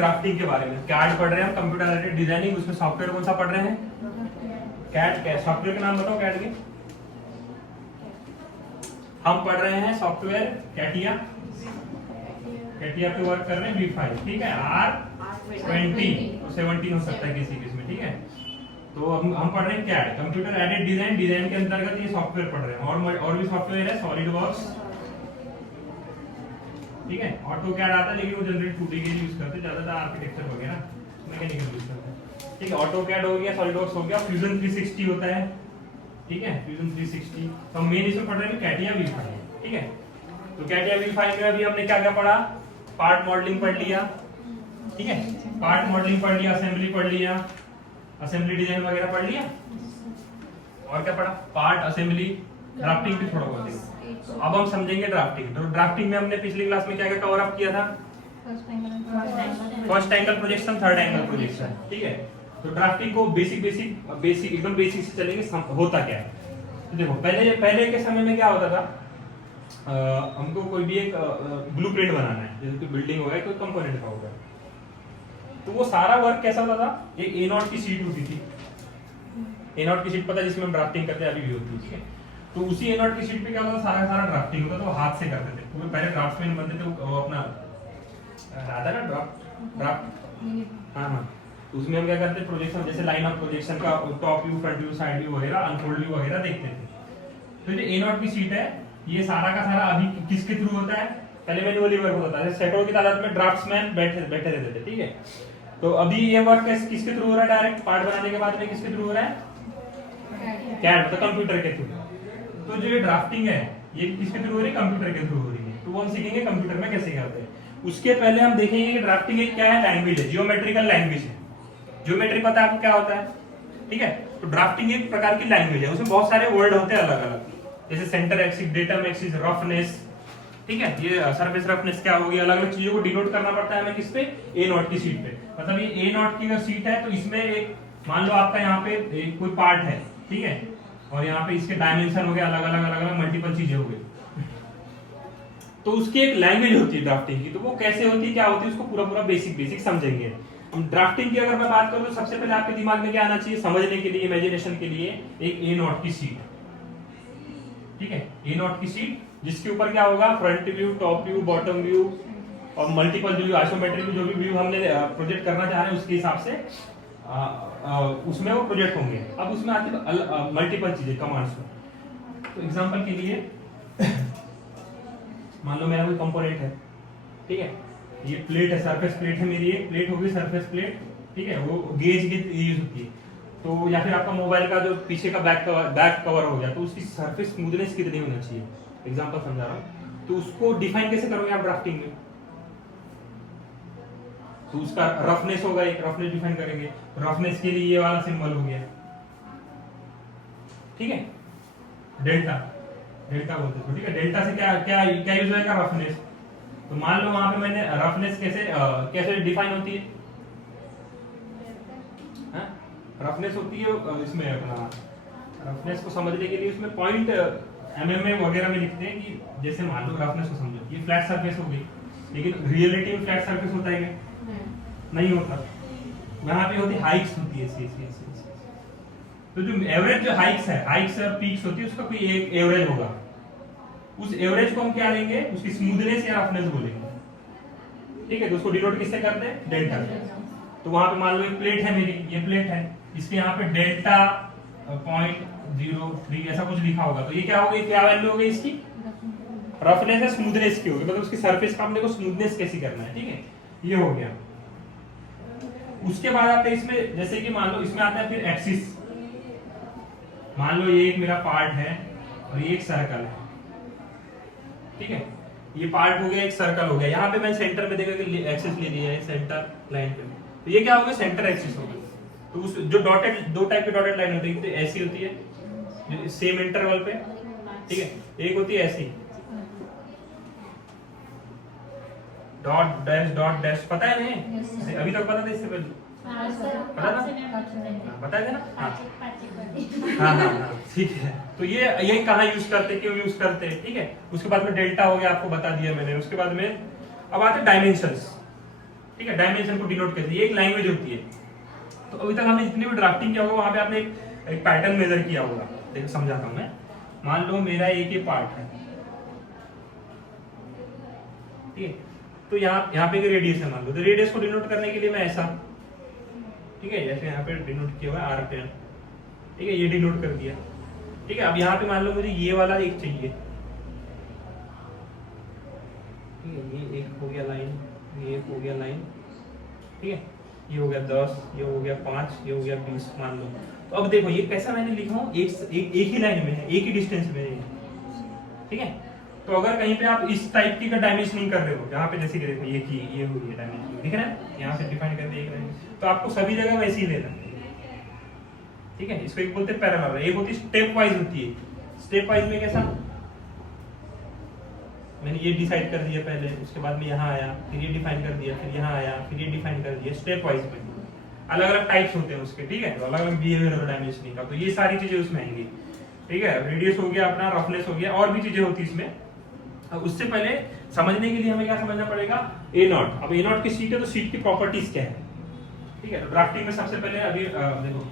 Drafting के बारे में। कैड पढ़ रहे हैं हम, कंप्यूटर एडेड डिजाइनिंग, उसमें सॉफ्टवेयर कौन सा पढ़ रहे हैं? कैड। सॉफ्टवेयर का नाम बताओ कैड के। हम पढ़ रहे हैं सॉफ्टवेयर कैटिया। कैटिया पे वर्क कर रहे हैं V5, ठीक है। R20 तो 17 हो सकता है किसी में, ठीक है। तो हम पढ़ रहे हैं CAD, computer aided design. Design के अंतर्गत ये सॉफ्टवेयर पढ़ रहे हैं। और भी सॉफ्टवेयर है, सॉलिडवर्क्स, ठीक है। ऑटो कैड आता है लेकिन वो जनरल 2D के लिए यूज करते हैं, ज्यादातर आर्किटेक्चर वगैरह मैकेनिकल यूज करते हैं, ठीक है। ऑटो कैड हो गया, सॉलिडवर्क्स हो गया, फ्यूजन 360 होता है, ठीक है। फ्यूजन 360 तो मेन इसमें पढ़ रहे हैं कैटिया V5, ठीक है। तो कैटिया V5 में अभी हमने क्या क्या पढ़ा? पार्ट मॉडलिंग पढ़ लिया, ठीक है। पार्ट मॉडलिंग पढ़ लिया, असेंबली पढ़ लिया, असेंबली डिजाइन वगैरह पढ़ लिया। और क्या पढ़ा? पार्ट, असेंबली, ड्राफ्टिंग भी थोड़ा बहुत है। तो अब हम समझेंगे ड्राफ्टिंग। तो ड्राफ्टिंग में हमने पिछली क्लास में क्या क्या कवर अप किया था? First angle projection, third angle projection, ठीक है। तो ड्राफ्टिंग को बेसिक एकदम बेसिक से चलेंगे। होता क्या है? तो देखो, पहले के समय में क्या होता था, हमको कोई भी एक ब्लूप्रिंट बनाना है, जैसे कोई बिल्डिंग होगा, कोई कंपोनेंट का होगा, तो वो सारा वर्क कैसा होता था? एक A0 की शीट होती थी। A0 की शीट पता है, जिसमें हम ड्राफ्टिंग करते हैं, अभी भी होती है, ठीक है। तो उसी A0 की शीट पे क्या होता था? सारा ड्राफ्टिंग होता था, वो हाथ से करते थे। पूरे पहले ड्राफ्टमैन बनते थे, वो अपना आता ना ड्राफ्ट, हाँ। तो उसमें हम क्या करते? प्रोजेक्शन, जैसे लाइन ऑफ प्रोजेक्शन का top view, front view, side view वगैरह, अनफोल्ड व्यू वगैरह देखते थे। तो ये A0 की शीट है, ये सारा का सारा अभी किसके थ्रू होता है? पहले मैन्युअली वर्क होता था, सैकड़ों की तादाद में ड्राफ्ट्समैन बैठे रहते थे, ठीक है। तो अभी ये वर्क किसके थ्रू हो रहा है? डायरेक्ट पार्ट बनाने के बाद में किसके थ्रू हो रहा है? कैड, मतलब कंप्यूटर के थ्रू। तो जो ये ड्राफ्टिंग है, ये किसके थ्रू हो रही है? कंप्यूटर के थ्रू हो रही है। तो वो हम सीखेंगे कंप्यूटर में कैसे करते हैं। उसके पहले हम देखेंगे कि ड्राफ्टिंग एक क्या है? लैंग्वेज है, जियोमेट्रिकल लैंग्वेज है। ज्योमेट्री पता है आपको क्या होता है? ठीक है। तो ड्राफ्टिंग एक प्रकार की लैंग्वेज है, उसमें बहुत सारे वर्ड होते हैं अलग अलग, जैसे centre axis, datum axis, roughness, ठीक है। ये सरफेस रफनेस क्या होगी, अलग अलग चीजों को डिनोट करना पड़ता है हमें किस पे? A0 की शीट पे। मतलब ये A0 की अगर शीट है तो इसमें एक, मान लो आपका यहाँ पे कोई पार्ट है, ठीक है, और यहाँ पे इसके डायमेंशन हो गए, अलग अलग मल्टीपल चीजें हो गई, तो उसकी एक लैंग्वेज होती है ड्राफ्टिंग की। तो वो कैसे होती है, क्या होती है, उसको पूरा बेसिक समझेंगे। ड्राफ्टिंग की अगर मैं बात करूं तो सबसे पहले आपके दिमाग में क्या आना चाहिए समझने के लिए, इमेजिनेशन के लिए? एक A0 की शीट, ठीक है। A0 की शीट जिसके ऊपर क्या होगा? Front view, top view, bottom view और मल्टीपल व्यू, आइसोमेट्रिक जो भी व्यू हमने प्रोजेक्ट करना चाह रहे हैं उसके हिसाब से उसमें वो प्रोजेक्ट होंगे। अब उसमें आती है मल्टीपल चीजें, कमांड्स। तो एग्जांपल के लिए मान लो मेरा कोई कंपोनेंट है, ठीक है, ये प्लेट है, सरफेस प्लेट है मेरी, एक प्लेट होगी सरफेस प्लेट, ठीक है, वो गेज की यूज होती है। तो या फिर आपका मोबाइल का जो पीछे का बैक कवर हो गया, तो उसकी सरफेस स्मूथनेस कितनी होना चाहिए, एग्जांपल समझा रहा हूँ। तो उसको डिफाइन कैसे करोगे आप ड्राफ्टिंग में? तो उसका रफनेस होगा, एक रफनेस डिफाइन करेंगे। रफनेस के लिए ये वाला सिंबल हो गया, ठीक है, डेल्टा बोलते हैं, ठीक है। डेल्टा से क्या क्या क्या यूज होगा? रफनेस। तो मान लो वहां पे मैंने रफनेस कैसे डिफाइन होती है? रफनेस होती है इसमें अपना, रफनेस को समझने के लिए उसमें पॉइंट mm वगैरह में लिखते हैं कि जैसे मान लो रफनेस को समझो, ये फ्लैट सरफेस हो गई, लेकिन रियलिटी में फ्लैट सरफेस होता है क्या? नहीं होता। वहां पे होती हाइट्स होती है, ऐसी। तो जो एवरेज जो हाइट्स और पीक्स होती है, उसका कोई एक एवरेज होगा। उस एवरेज को हम क्या लेंगे? उसकी स्मूथनेस या रफनेस बोलेंगे, ठीक है। तो उसको डिनोट किससे करते हैं? डेल्टा से। तो वहां पे मान लो एक प्लेट है मेरी, ये प्लेट है, इसके यहाँ पे डेल्टा 0.03 ऐसा कुछ लिखा होगा। तो ये क्या होगा? क्या वैल्यू होगी इसकी? रफनेस है, स्मूथनेस की होगी, मतलब उसकी सरफेस का हमने को स्मूथनेस कैसी करना है, ठीक है। ये हो गया। उसके बाद आते हैं इसमें, जैसे कि मान लो इसमें आता है फिर एक्सिस। मान लो ये एक मेरा पार्ट है और ये एक सर्कल है, ठीक है। ये पार्ट हो गया, एक सर्कल हो गया। यहाँ पे मैं सेंटर में देखा कि एक्सिस ले लिया है सेंटर लाइन पे, तो ये क्या होगा? सेंटर एक्सिस होगा। तो उस जो डॉटेड, दो टाइप की डॉटेड लाइन होती है, तो ऐसी होती है सेम इंटरवल पे, ठीक है, एक होती है ऐसी डॉट डैश, पता है नहीं? अभी तक पता था, इससे पहले पता था? बताया था ना? हाँ, ठीक है। तो ये कहाँ यूज करते, क्यों यूज करते हैं, ठीक है। उसके बाद में डेल्टा हो गया, आपको बता दिया मैंने। उसके बाद में अब आते डायमेंशंस, ठीक है, डायमेंशन को डिनोट करती है, एक लैंग्वेज होती है। तो अभी तक हमने जितनी भी ड्राफ्टिंग किया होगा वहां पे आपने एक पैटर्न मेजर किया होगा। देखो समझाता हूं मैं, मान लो मेरा एक ये पार्ट है, ठीक है, तो यहाँ पे एक रेडियस है मान लो, तो रेडियस को डिनोट करने के लिए मैं ऐसा, ठीक है, जैसे यहाँ पे डिनोट किया हुआ है आर पे, ठीक है, ये डिनोट कर दिया, ठीक है। अब यहाँ पे मान लो मुझे ये वाला एक चाहिए, ठीक है, ये एक हो गया लाइन, ये एक हो गया लाइन, ठीक है, ये हो गया 10, ये हो गया 5, ये हो गया 20 मान लो। तो अब देखो ये कैसा मैंने लिखा हूँ, एक ही लाइन में है, एक ही डिस्टेंस में है, ठीक है। तो अगर कहीं पे आप इस टाइप की का डायमेंशनिंग कर रहे हो, यहाँ पे जैसे कि देखो ये हो गई डायमेंशनिंग, दिख रहा है, यहाँ से डिफाइन कर दिया एक लाइन, तो आपको सभी जगह वैसे ही लेना है, ठीक है। इसको एक बोलते हैं पैरेलल, एक होती है स्टेप वाइज होती है। स्टेप वाइज में कैसा, मैंने ये डिसाइड कर दिया पहले, उसके बाद में यहाँ आया, फिर ये डिफाइन कर दिया, फिर यहाँ आया, फिर ये डिफाइन कर दिया, स्टेप वाइज में अलग अलग टाइप्स होते हैं उसके, ठीक है, तो अलग अलग बिहेवियर और डायमेंशनिंग का, तो ये सारी चीजें उसमें आएंगी, ठीक है। रेडियस हो गया अपना, रफनेस हो गया, और भी चीजें होती है इसमें। अब उससे पहले समझने के लिए हमें क्या समझना पड़ेगा, ए नॉट। अब ए नॉट की शीट है, तो शीट की प्रॉपर्टीज क्या है, ठीक है। तो ड्राफ्टिंग में सबसे पहले अभी देखो,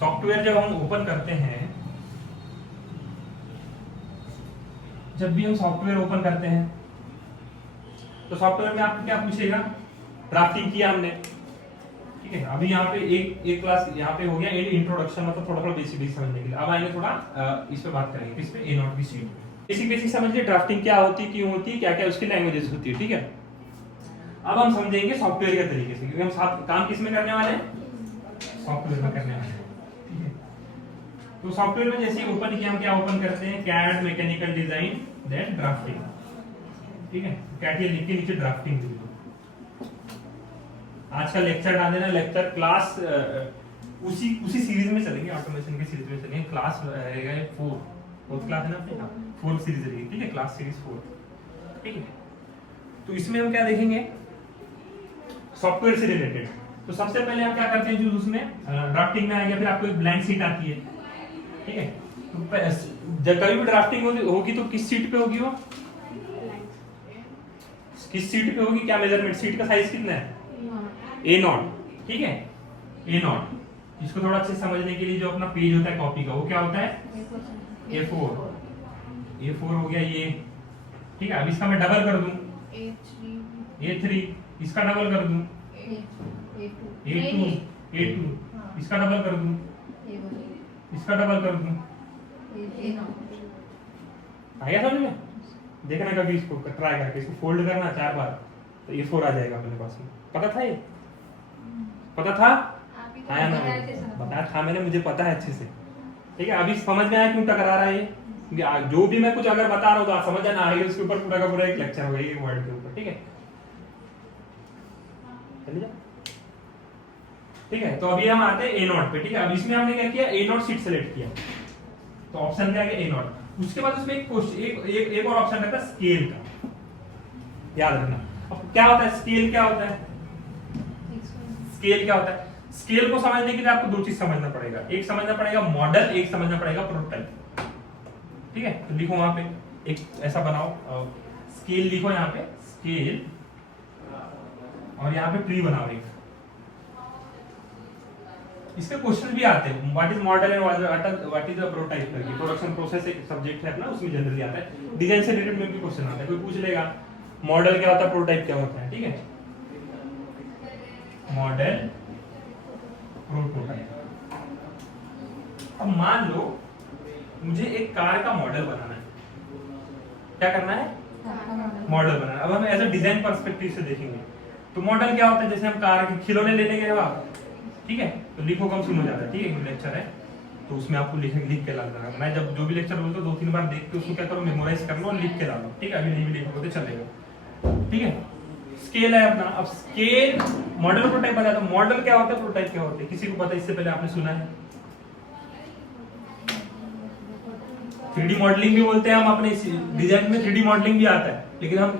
सॉफ्टवेयर जब हम ओपन करते हैं, जब भी हम सॉफ्टवेयर ओपन करते हैं, तो सॉफ्टवेयर में आपको क्या पूछेगा, ड्राफ्टिंग किया हमने, ठीक है। अभी यहाँ पे एक क्लास यहाँ पे हो गया इंट्रोडक्शन, मतलब थोड़ा थोड़ा बेसिक समझने के लिए। अब आएंगे थोड़ा इस पे बात करेंगे, किस पे, ए नॉट की शीट। बेसिक समझ लिए ड्राफ्टिंग क्या होती है, क्यों होती है, क्या क्या उसकी लैंग्वेजेस होती है, ठीक है। अब हम समझेंगे सॉफ्टवेयर के तरीके से, क्योंकि हम साथ काम किस में करने वाले हैं, सॉफ्टवेयर में करने वाले हैं, ठीक है। तो सॉफ्टवेयर में जैसे ओपन किया, हम क्या ओपन करते हैं, CAD mechanical design then drafting, ठीक है। कैड ये लिख के नीचे ड्राफ्टिंग लिख दो। आज का लेक्चर डाल देना, लेक्चर क्लास उसी सीरीज में चलेंगे, ऑटोमेशन की सीरीज में चलेंगे। क्लास रहेगा 4th क्लास है ना अपने, 4th सीरीज रहेगी, ठीक है, क्लास सीरीज 4, ठीक है। तो इसमें हम क्या देखेंगे, सॉफ्टवेयर से रिलेटेड। तो सबसे पहले हम क्या करते हैं, जो उसमें ड्राफ्टिंग में आएगा, फिर आपको एक ब्लैंक शीट आती है, ठीक है। तो जब कभी भी ड्राफ्टिंग होगी तो किस शीट पे होगी वो, किस शीट पे होगी, क्या मेजरमेंट, शीट का साइज कितना है, ए नॉट, ठीक है, ए नॉट। इसको थोड़ा अच्छे समझने के लिए जो अपना पेज होता है कॉपी का, वो क्या होता है, A4 हो गया ये, ठीक है। अब इसका मैं डबल कर दूं, A3, इसका डबल कर दूं, A2, इसका डबल कर दूं, इसका डबल कर दूं, आया समझ में। देखना कभी इसको ट्राई करके, इसको फोल्ड करना 4 बार, तो A4 आ जाएगा अपने पास में। पता था ये, पता था, आया ना, बताया था मैंने, मुझे पता है अच्छे से, ठीक है। अभी समझ में आया क्यों टकरा रहा है ये, जो भी मैं कुछ अगर बता रहा हूँ तो आप समझ जाना, आगे उसके ऊपर पूरा का पूरा एक लेक्चर होगा ये वर्ड के ऊपर, ठीक है। चलिए, ठीक है। तो अभी हम आते हैं ए नॉट पे, ठीक है। अब इसमें हमने क्या किया, ए नॉट शीट सेलेक्ट किया, तो ऑप्शन क्या है, ए नॉट। उसके बाद उसमें एक और ऑप्शन रहता है स्केल का, याद रखना। अब क्या होता है स्केल, क्या होता है स्केल, क्या होता है स्केल को समझने के लिए आपको 2 चीज समझना पड़ेगा, एक समझना पड़ेगा मॉडल, एक समझना पड़ेगा प्रोटोटाइप, ठीक है। तो लिखो वहां पे एक ऐसा बनाओ, स्केल लिखो यहाँ पे, स्केल, और यहाँ पे ट्री बनाओ एक। इसके क्वेश्चन भी आते हैं, what is model and what is a prototype करके, प्रोडक्शन प्रोसेस एक सब्जेक्ट है अपना, उसमें जनरली आता है। डिजाइन से रिलेटेड में भी क्वेश्चन आता है, कोई पूछ लेगा मॉडल क्या होता है, प्रोटोटाइप क्या होता है, ठीक है। Model, prototype. अब मान लो मुझे एक कार का मॉडल बनाना है, क्या करना है, मॉडल बनाना है। अब हम एज अ डिजाइन पर्सपेक्टिव से देखेंगे, तो मॉडल क्या होता है, जैसे हम कार के खिलौने लेने गए आप, ठीक है, तो लिखो कम सुनो ज्यादा, ठीक है। लेक्चर है तो उसमें आपको लिख के लाना, मैं जब जो भी लेक्चर बोलता हूँ 2-3 बार देख के उसको क्या करो, मेमोराइज कर लो और लिख के ला लो, ठीक है। अभी नहीं भी लिखोगे तो चलेगा, ठीक है। स्केल है अपना, अब स्केल, मॉडल, प्रोटोटाइप बता दो। मॉडल क्या होता है, प्रोटोटाइप क्या होता है, किसी को पता, इससे पहले आपने सुना है। 3D मॉडलिंग भी बोलते हैं हम, अपने डिजाइन में 3D मॉडलिंग भी आता है, लेकिन हम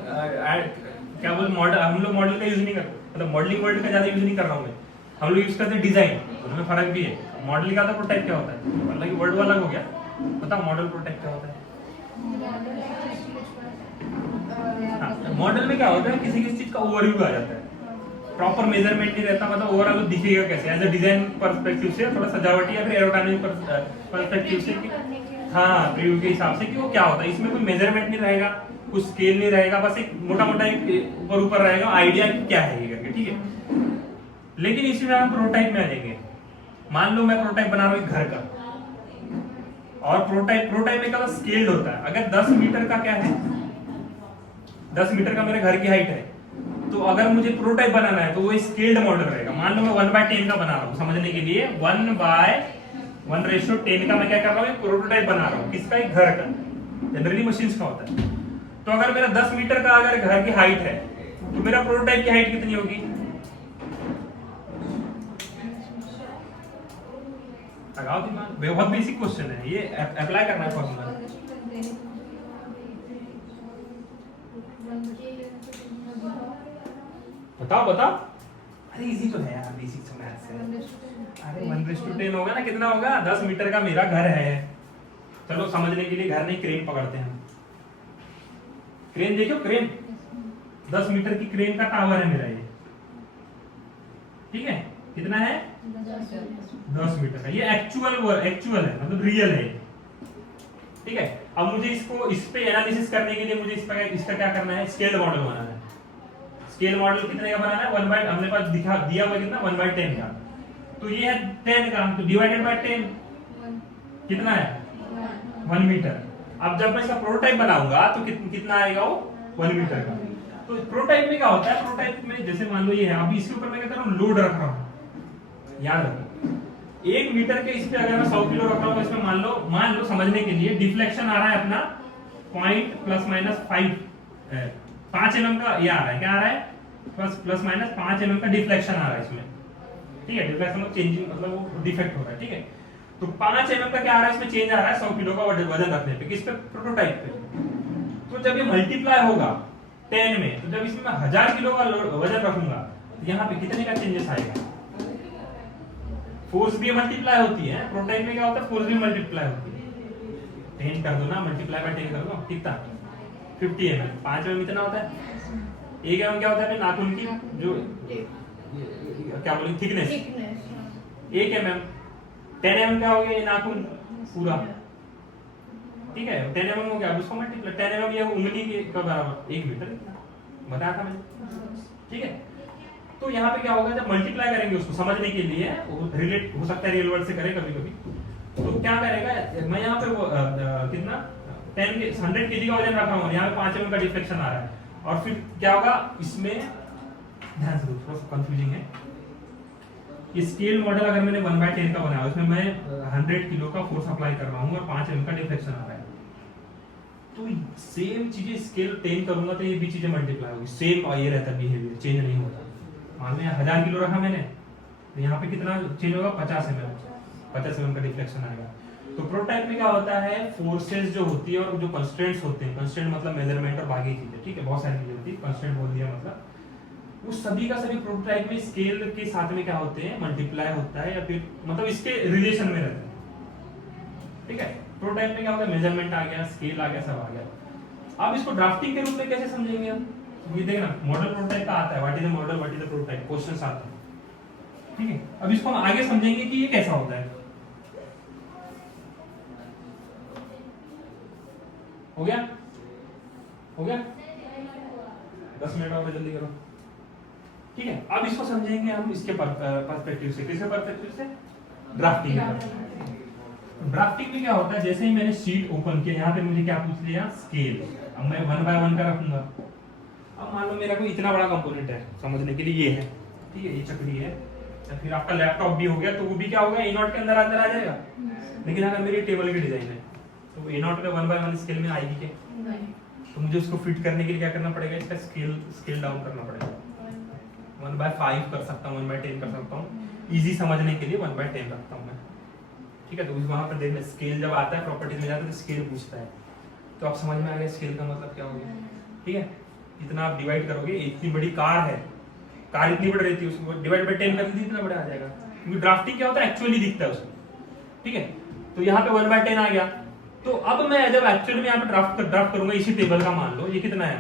क्या बोलते, मॉडल, हम लोग मॉडल का यूज नहीं करते, मतलब मॉडलिंग वर्ड का ज्यादा यूज नहीं कर रहा हूँ मैं, हम लोग यूज करते हैं डिजाइन, उनमें फर्क भी है। मॉडल क्या होता है, प्रोटोटाइप क्या होता है, मतलब वर्ड अलग हो गया। बताओ मॉडल, प्रोटोटाइप क्या होता है। मॉडल में क्या होता है, किसी किसी चीज का ओवरव्यू आ जाता है, प्रॉपर मेजरमेंट नहीं रहता, मतलब ओवरऑल दिखेगा कैसे एज अ डिजाइन पर्सपेक्टिव से, थोड़ा सजावटी या फिर एरोडायनामिक पर्सपेक्टिव से कि हाँ प्रीव्यू के हिसाब से कि वो क्या होता है। इसमें कोई मेजरमेंट नहीं रहेगा, कुछ स्केल नहीं रहेगा, बस एक मोटा मोटा एक ऊपर ऊपर रहेगा आइडिया कि क्या है ये करके, ठीक है। लेकिन इसमें हम प्रोटोटाइप में आ जाएंगे। मान लो मैं प्रोटोटाइप बना रहा हूँ एक घर का, और प्रोटोटाइप में क्या स्केल्ड होता है। अगर 10 मीटर का क्या है, 10 मीटर का मेरे घर की हाइट है, तो अगर मुझे प्रोटोटाइप बनाना है तो वो स्केल्ड मॉडल रहेगा। मान लो मैं 1/10 का बना रहा हूँ, समझने के लिए 1/1:10 का मैं क्या कर रहा हूँ, प्रोटोटाइप बना रहा हूँ। किसका? एक घर का, जनरली मशीन्स का होता है। तो अगर मेरा 10 मीटर का अगर घर की हाइट है, तो मेरा प्रोटोटाइप की हाइट कितनी होगी? लगाओ दिमाग, बहुत बेसिक क्वेश्चन है ये, अप्लाई करना है फॉर्मूला। बताओ बताओ, अरे इजी तो है यार, बेसिक से मैथ्स है। अरे 1:10 होगा ना, कितना होगा? 10 मीटर का मेरा घर है। चलो समझने के लिए घर नहीं, क्रेन पकड़ते हैं। क्रेन देखो, क्रेन 10 मीटर की क्रेन का टावर है मेरा ये, ठीक है। कितना है? 10 मीटर का। ये एक्चुअल है, मतलब रियल है, ठीक है। अब मुझे इसको इस पे एनालिसिस करने के लिए मुझे इसका क्या करना है? स्केल मॉडल बनाना है। स्केल मॉडल कितने का बनाना है? हमने पास दिखा दिया हुआ कितना? 1/10 का। तो ये है 10 का, तो डिवाइडेड बाय 10 कितना है? 1 मीटर। अब जब मैं इसका प्रोटोटाइप बनाऊंगा तो कितना आएगा वो? 1 मीटर का। तो प्रोटोटाइप में क्या होता है? प्रोटोटाइप में जैसे मान लो ये है, अभी इसके ऊपर मैं क्या कर रहा हूँ? लोड रख रहा हूँ। याद रखो 1 मीटर के इस पे अगर मैं 100 किलो रख रहा हूँ, इसमें मान लो समझने के लिए डिफ्लेक्शन आ रहा है अपना पॉइंट ±5 mm का। ये आ रहा है, क्या आ रहा है? ±5 mm का डिफ्लेक्शन आ रहा है इसमें, ठीक है। डिफ्लेक्शन मतलब चेंजिंग, मतलब वो डिफेक्ट हो रहा है, ठीक है। तो 5 mm का क्या आ रहा है इसमें? चेंज आ रहा है 100 किलो का वजन रखने पे। किस पे? प्रोटोटाइप पे। तो जब ये मल्टीप्लाई होगा 10 में, तो जब इसमें मैं 1000 किलो का वजन रखूंगा, तो यहाँ पे कितने का चेंजेस आएगा? फोर्स भी मल्टीप्लाई होती है। प्रोटोटाइप में क्या होता है? फोर्स भी मल्टीप्लाई होती है। 10 कर दो ना, मल्टीप्लाई बाय 10 कर दो, कितना? 50 mm। 5 mm कितना होता है? 1 mm क्या होता है? नाखून की जो क्या बोलेंगे, थिकनेस 1 mm। 10 mm क्या हो गया? ये नाखून पूरा, ठीक है। 10 mm हो गया। अब उसको मल्टीप्लाई 10 mm ये उंगली के का बराबर 1 मीटर बताया था मैंने, ठीक है। तो यहाँ पे क्या होगा? जब मल्टीप्लाई करेंगे उसको समझने के लिए, रिलेट हो सकता है रियल वर्ल्ड से करें कभी कभी, तो क्या करेगा? मैं यहाँ पे वो कितना 100 kg का वजन रखा हूँ, यहाँ पे 5 mm का डिफ्लेक्शन आ रहा है, और फिर क्या होगा इसमें? ध्यान से थोड़ा सा कंफ्यूजिंग है ये स्केल मॉडल। अगर मैंने 1/10 का बनाया, उसमें मैं 100 किलो का फोर्स अप्लाई कर रहा हूँ और 5 mm का डिफ्लेक्शन आ रहा है, तो सेम चीजें स्केल 10 करूंगा तो ये भी चीजें मल्टीप्लाई होगी, सेम ये रहता है, बिहेवियर चेंज नहीं होता। मान लो 1000 किलो रखा मैंने, तो यहाँ पे कितना चेंज होगा? 50 mm का डिफ्लेक्शन आएगा। तो प्रोटोटाइप में क्या होता है? फोर्सेस जो होती है और जो कंस्ट्रेंट्स होते हैं, कंस्ट्रेंट मतलब मेजरमेंट और बाकी चीजें, ठीक है, बहुत सारी चीजें होती है, कंस्ट्रेंट बोल दिया मतलब, उस सभी का सभी प्रोटोटाइप में स्केल के साथ में क्या होते हैं? मल्टीप्लाई होता है, या फिर मतलब इसके रिलेशन में रहते हैं, ठीक है। प्रोटोटाइप में क्या होता है? मेजरमेंट आ गया, स्केल आ गया, सब आ गया। अब इसको ड्राफ्टिंग के रूप में कैसे समझेंगे हम? ये देखना, मॉडल प्रोटोटाइप का आता है, what is the model, what is the prototype, questions आते हैं, ठीक है। अब इसको हम आगे समझेंगे कि ये कैसा होता है। हो गया 10 मिनट और जल्दी करो, ठीक है। अब इसको समझेंगे हम इसके पर्सपेक्टिव से। किसके पर्सपेक्टिव से? ड्राफ्टिंग के। ड्राफ्टिंग में क्या होता है? जैसे ही मैंने शीट ओपन किया, यहाँ पे मुझे क्या पूछ लिया? स्केल। अब मैं 1/1 का रखूंगा। अब मान लो मेरा कोई इतना बड़ा कंपोनेंट है, समझने के लिए ये है, ठीक है, ये चक्री है, या फिर आपका लैपटॉप भी हो गया, तो वो भी क्या होगा? A0 के अंदर आ जाएगा। लेकिन अगर मेरी टेबल की डिजाइन है, तो A0 में 1/1 स्केल में आएगी क्या? तो मुझे उसको फिट करने के लिए क्या करना पड़ेगा? इसका स्केल डाउन करना पड़ेगा। 1/5 कर सकता हूँ, 1/10 कर सकता हूँ, इजी समझने के लिए 1/10 रखता हूँ मैं, ठीक है। तो वहां पर देखना, स्केल जब आता है, प्रॉपर्टीज में जाता है तो स्केल पूछता है, तो आप समझ में आ गया स्केल का मतलब क्या हो गया, ठीक है। इतना आप डिवाइड करोगे, इतनी बड़ी कार है, कार इतनी बड़ी रहती है, उसको डिवाइड बाय 10 कर दीजिए, इतना बड़ा आ जाएगा। क्योंकि ड्राफ्टिंग क्या होता है? एक्चुअली दिखता है उसको, ठीक है। तो यहाँ पे 1/10 आ गया। तो अब मैं जब एक्चुअली में यहाँ पे ड्राफ्ट करूंगा इसी टेबल का, मान लो ये कितना है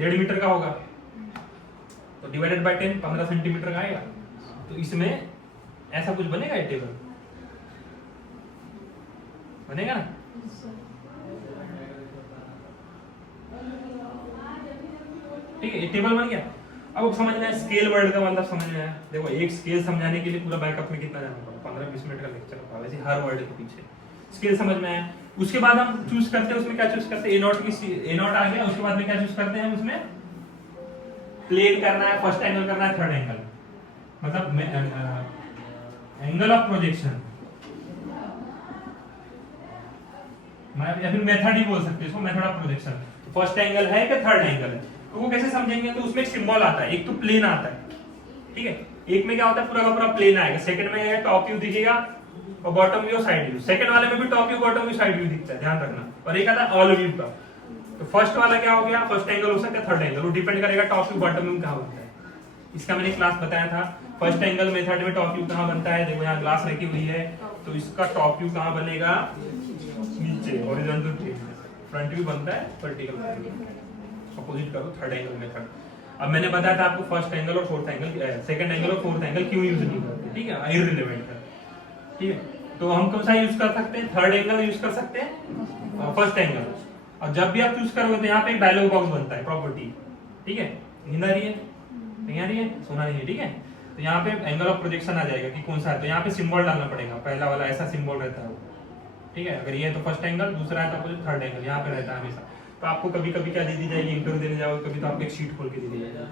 1.5 मीटर का होगा, तो डिवाइडेड बाय 10 15 सेंटीमीटर का आएगा। तो इसमें ऐसा कुछ बनेगा ये टेबल, बनेगा ना? ठीक है, ये टेबल बन गया। अब समझ में आया स्केल वर्ड का मतलब समझ में आया। देखो एक स्केल समझाने के लिए पूरा बैकअप में कितना जाना पड़ा, 15-20 मिनट का लेक्चर होगा, वैसे हर वर्ड के पीछे स्केल समझ में आया। उसके बाद हम चूज करते हैं, उसमें क्या चूज करते हैं, ए नॉट आ गया। उसके बाद में क्या चूज करते हैं, उसमें प्लेन करना है, फर्स्ट एंगल करना है, थर्ड एंगल, मतलब एंगल ऑफ प्रोजेक्शन, या फिर मेथड ही बोल सकते हैं इसको, method of projection. First angle है कि थर्ड एंगल है, तो वो कैसे समझेंगे, तो उसमें एक सिंबल आता है, एक तो प्लेन आता है, ठीक है। एक में क्या होता है, पूरा का पूरा प्लेन आएगा, सेकंड में है टॉप व्यू दिखेगा और bottom view, side view. Second वाले में भी top view, bottom view, side view दिखता है, ध्यान रखना। और एक आता है ऑल व्यू का। तो फर्स्ट वाला क्या हो गया, फर्स्ट एंगल हो सकता है, थर्ड एंगल, वो डिपेंड करेगा टॉप व्यू बॉटम व्यू कहां बनता है। इसका मैंने क्लास बताया था, फर्स्ट एंगल मेथड में टॉप व्यू कहां बनता है। देखो यहाँ ग्लास रखी हुई है, तो इसका टॉप व्यू कहां बनेगा, नीचे हॉरिजॉन्टल प्लेन में। फ्रंट व्यू बनता है वर्टिकल प्लेन में। अपोजिट करो थर्ड एंगल मेथड। अब मैंने बताया था आपको फर्स्ट एंगल और फोर्थ एंगल, सेकंड एंगल और फोर्थ एंगल क्यों यूज नहीं करते, ठीक है, इररिलेवेंट है, ठीक है। तो हम कौन सा यूज कर सकते हैं, थर्ड एंगल यूज कर सकते हैं, फर्स्ट एंगल। और जब भी आप चूज करोगे तो यहाँ पे एक डायलॉग बॉक्स बनता है, प्रॉपर्टी, ठीक है, नींद आ रही है, नहीं आ रही है, सोना नहीं है, ठीक है। तो यहाँ पे एंगल ऑफ प्रोजेक्शन आ जाएगा कि कौन सा है, तो यहाँ पे सिंबल डालना पड़ेगा, पहला वाला ऐसा सिंबल रहता है, ठीक है। अगर ये है तो फर्स्ट एंगल, दूसरा है तो अपोजिट थर्ड एंगल, यहाँ पे रहता है हमेशा। तो आपको कभी कभी क्या दे दी जाएगी, इंटरव्यू देने जाओगे कभी, तो आपको एक शीट खोल के दे दी जाएगी,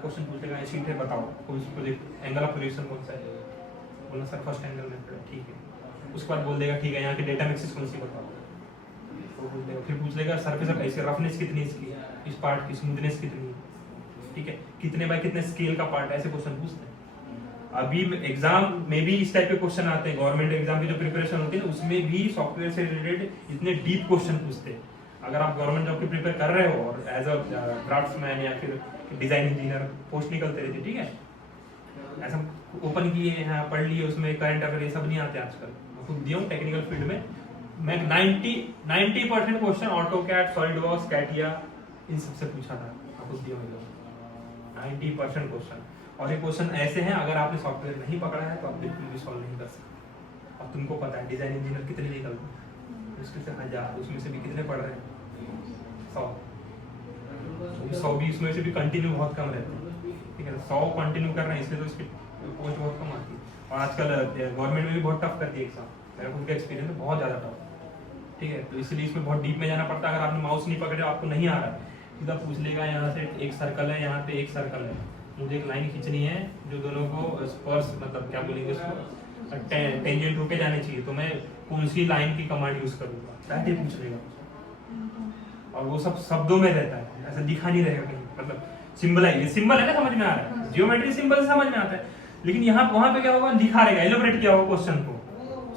क्वेश्चन पूछेगा, ये शीट है, बताओ कौन सी प्रोजेक्ट एंगल ऑफ प्रोजेक्शन कौन सा है, बोलना सर फर्स्ट एंगल मेथड है, ठीक है। उसके बाद बोल देगा ठीक है यहाँ की डेटा मिक्सिस कौन सी बताओ, तो बोल देगा, फिर पूछ लेगा सरफेस ऑफ ऐसे रफनेस कितनी इसकी, इस पार्ट की स्मूथनेस कितनी, ठीक है, कितने बाय कितने स्केल का पार्ट है, ऐसे क्वेश्चन पूछते हैं। अभी एग्जाम में भी इस टाइप के क्वेश्चन आते हैं, गवर्नमेंट एग्जाम की जो प्रिपरेशन होती है उसमें भी सॉफ्टवेयर से रिलेटेड इतने डीप क्वेश्चन पूछते हैं। अगर आप गवर्नमेंट जॉब की प्रिपेयर कर रहे हो और एज अ ड्राफ्ट्समैन या फिर डिजाइन इंजीनियर पोस्ट निकलते रहते, ठीक है, ऐसा ओपन किए हैं, पढ़ लिए, उसमें करंट अफेयर ये सब नहीं आते आजकल। मैं खुद दिया हूँ टेक्निकल फील्ड में, मैं 90% क्वेश्चन ऑटोकैड, सॉलिडवर्क्स, कैटिया इन सबसे पूछा था, मैं खुद दिया हूँ 90% क्वेश्चन। और ये क्वेश्चन ऐसे हैं अगर आपने सॉफ्टवेयर नहीं पकड़ा है तो आप बिल्कुल भी सॉल्व नहीं कर सकते। अब तुमको पता है डिजाइन इंजीनियर कितने निकलते हैं, मुश्किल से 1000, उसमें से भी कितने पढ़ रहे हैं, 100 भी, उसमें से भी कंटिन्यू बहुत कम रहते हैं, ठीक है। 100 कंटिन्यू कर रहे हैं, इसलिए तो इसकी पोस्ट बहुत कम आती है। और आजकल गवर्नमेंट में भी बहुत टफ करती है एग्जाम, मेरा खुद का एक्सपीरियंस है, बहुत ज़्यादा टफ, ठीक है। तो इसलिए इसमें बहुत डीप में जाना पड़ता है। अगर आपने माउस नहीं पकड़े, आपको नहीं आ रहा है, सीधा पूछ लेगा यहाँ से एक सर्कल है, यहाँ पे एक सर्कल है, मुझे एक लाइन खींचनी है जो दोनों को स्पर्श, मतलब क्या बोलेंगे उसको, टेंजेंट होके जाने चाहिए, तो मैं कौन सी लाइन की कमांड यूज करूंगा, डायरेक्ट पूछ लेगा। और वो सब शब्दों में रहता है, ऐसा दिखा नहीं रहेगा कहीं, मतलब सिंबल है, ये सिंबल है ना, समझ में आ रहा है, जियोमेट्री सिंबल समझ में आता है, लेकिन यहाँ वहां पे क्या होगा, दिखा रहेगा, एलोबरेट किया होगा क्वेश्चन को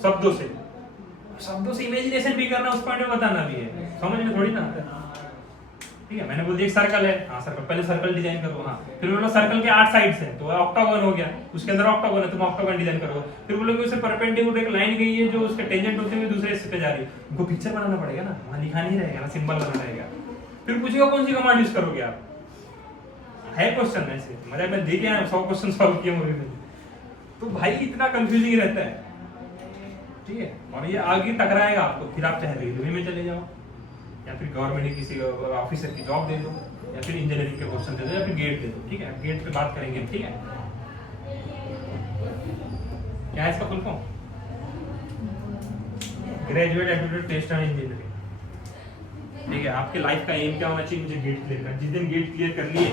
शब्दों से इमेजिनेशन भी करना, उस पॉइंट में बताना भी है, समझ में थोड़ी ना आता है, ठीक है। मैंने बोल दिया एक सर्कल है, हाँ सर्कल, पहले सर्कल डिजाइन करो, हाँ, फिर बोलो सर्कल के 8 साइड्स हैं तो ऑक्टागन हो गया, उसके अंदर ऑक्टागन है, तुम ऑक्टागन डिजाइन करो। फिर बोलोगे उससे परपेंडिकुलर एक लाइन गई है जो उसके टेंजेंट होते हुए दूसरे हिस्से पे जा रही है, उनको पिक्चर बनाना पड़ेगा ना, वहां लिखा नहीं रहेगा ना, सिंबल बना रहेगा। फिर पूछेगा कौन सी कमांड यूज करोगे आप, है क्वेश्चन ऐसे, मतलब मैं देखे आया 100 क्वेश्चन सॉल्व किए मूवी में, तो भाई इतना कंफ्यूजिंग रहता है, ठीक है। और ये आगे टकराएगा आपको, फिर आप चाहे रेलवे में चले जाओ या फिर गवर्नमेंट की किसी ऑफिसर की जॉब दे दो या फिर इंजीनियरिंग के क्वेश्चन दे दो या फिर गेट दे दो, ठीक है। गेट पे बात करेंगे, ठीक है। क्या है इसका full form, graduate aptitude test and engineering, ठीक है। आपके लाइफ का एम क्या होना चाहिए, मुझे गेट क्लियर कर, जिस दिन गेट क्लियर कर लिए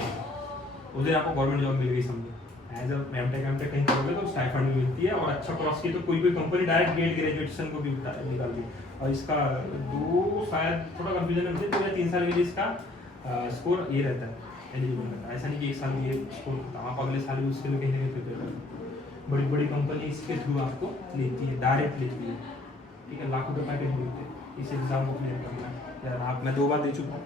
उस दिन आपको गवर्नमेंट जॉब मिल गई, समझो। एज अ एमटेक कहीं करोगे तो स्टाइपेंड भी मिलती है, और अच्छा क्रॉस किया तो कोई कंपनी डायरेक्ट गेट ग्रेजुएशन को भी निकाल दी। और इसका शायद थोड़ा कंफ्यूजन है, 2 या 3 साल के लिए इसका स्कोर ये रहता है, एलिजिबल रहता है, ऐसा नहीं कि 1 साल में ये स्कोर होता, आप अगले साल भी उसके लिए कहीं ना कहीं प्रिपेयर करें। बड़ी बड़ी कंपनी इसके थ्रू आपको लेती है, डायरेक्ट लेती है, ठीक है, लाखों के पैकेज मिलते हैं इस एग्जाम को क्लियर करना है। यार आप, मैं 2 बार दे चुका हूँ,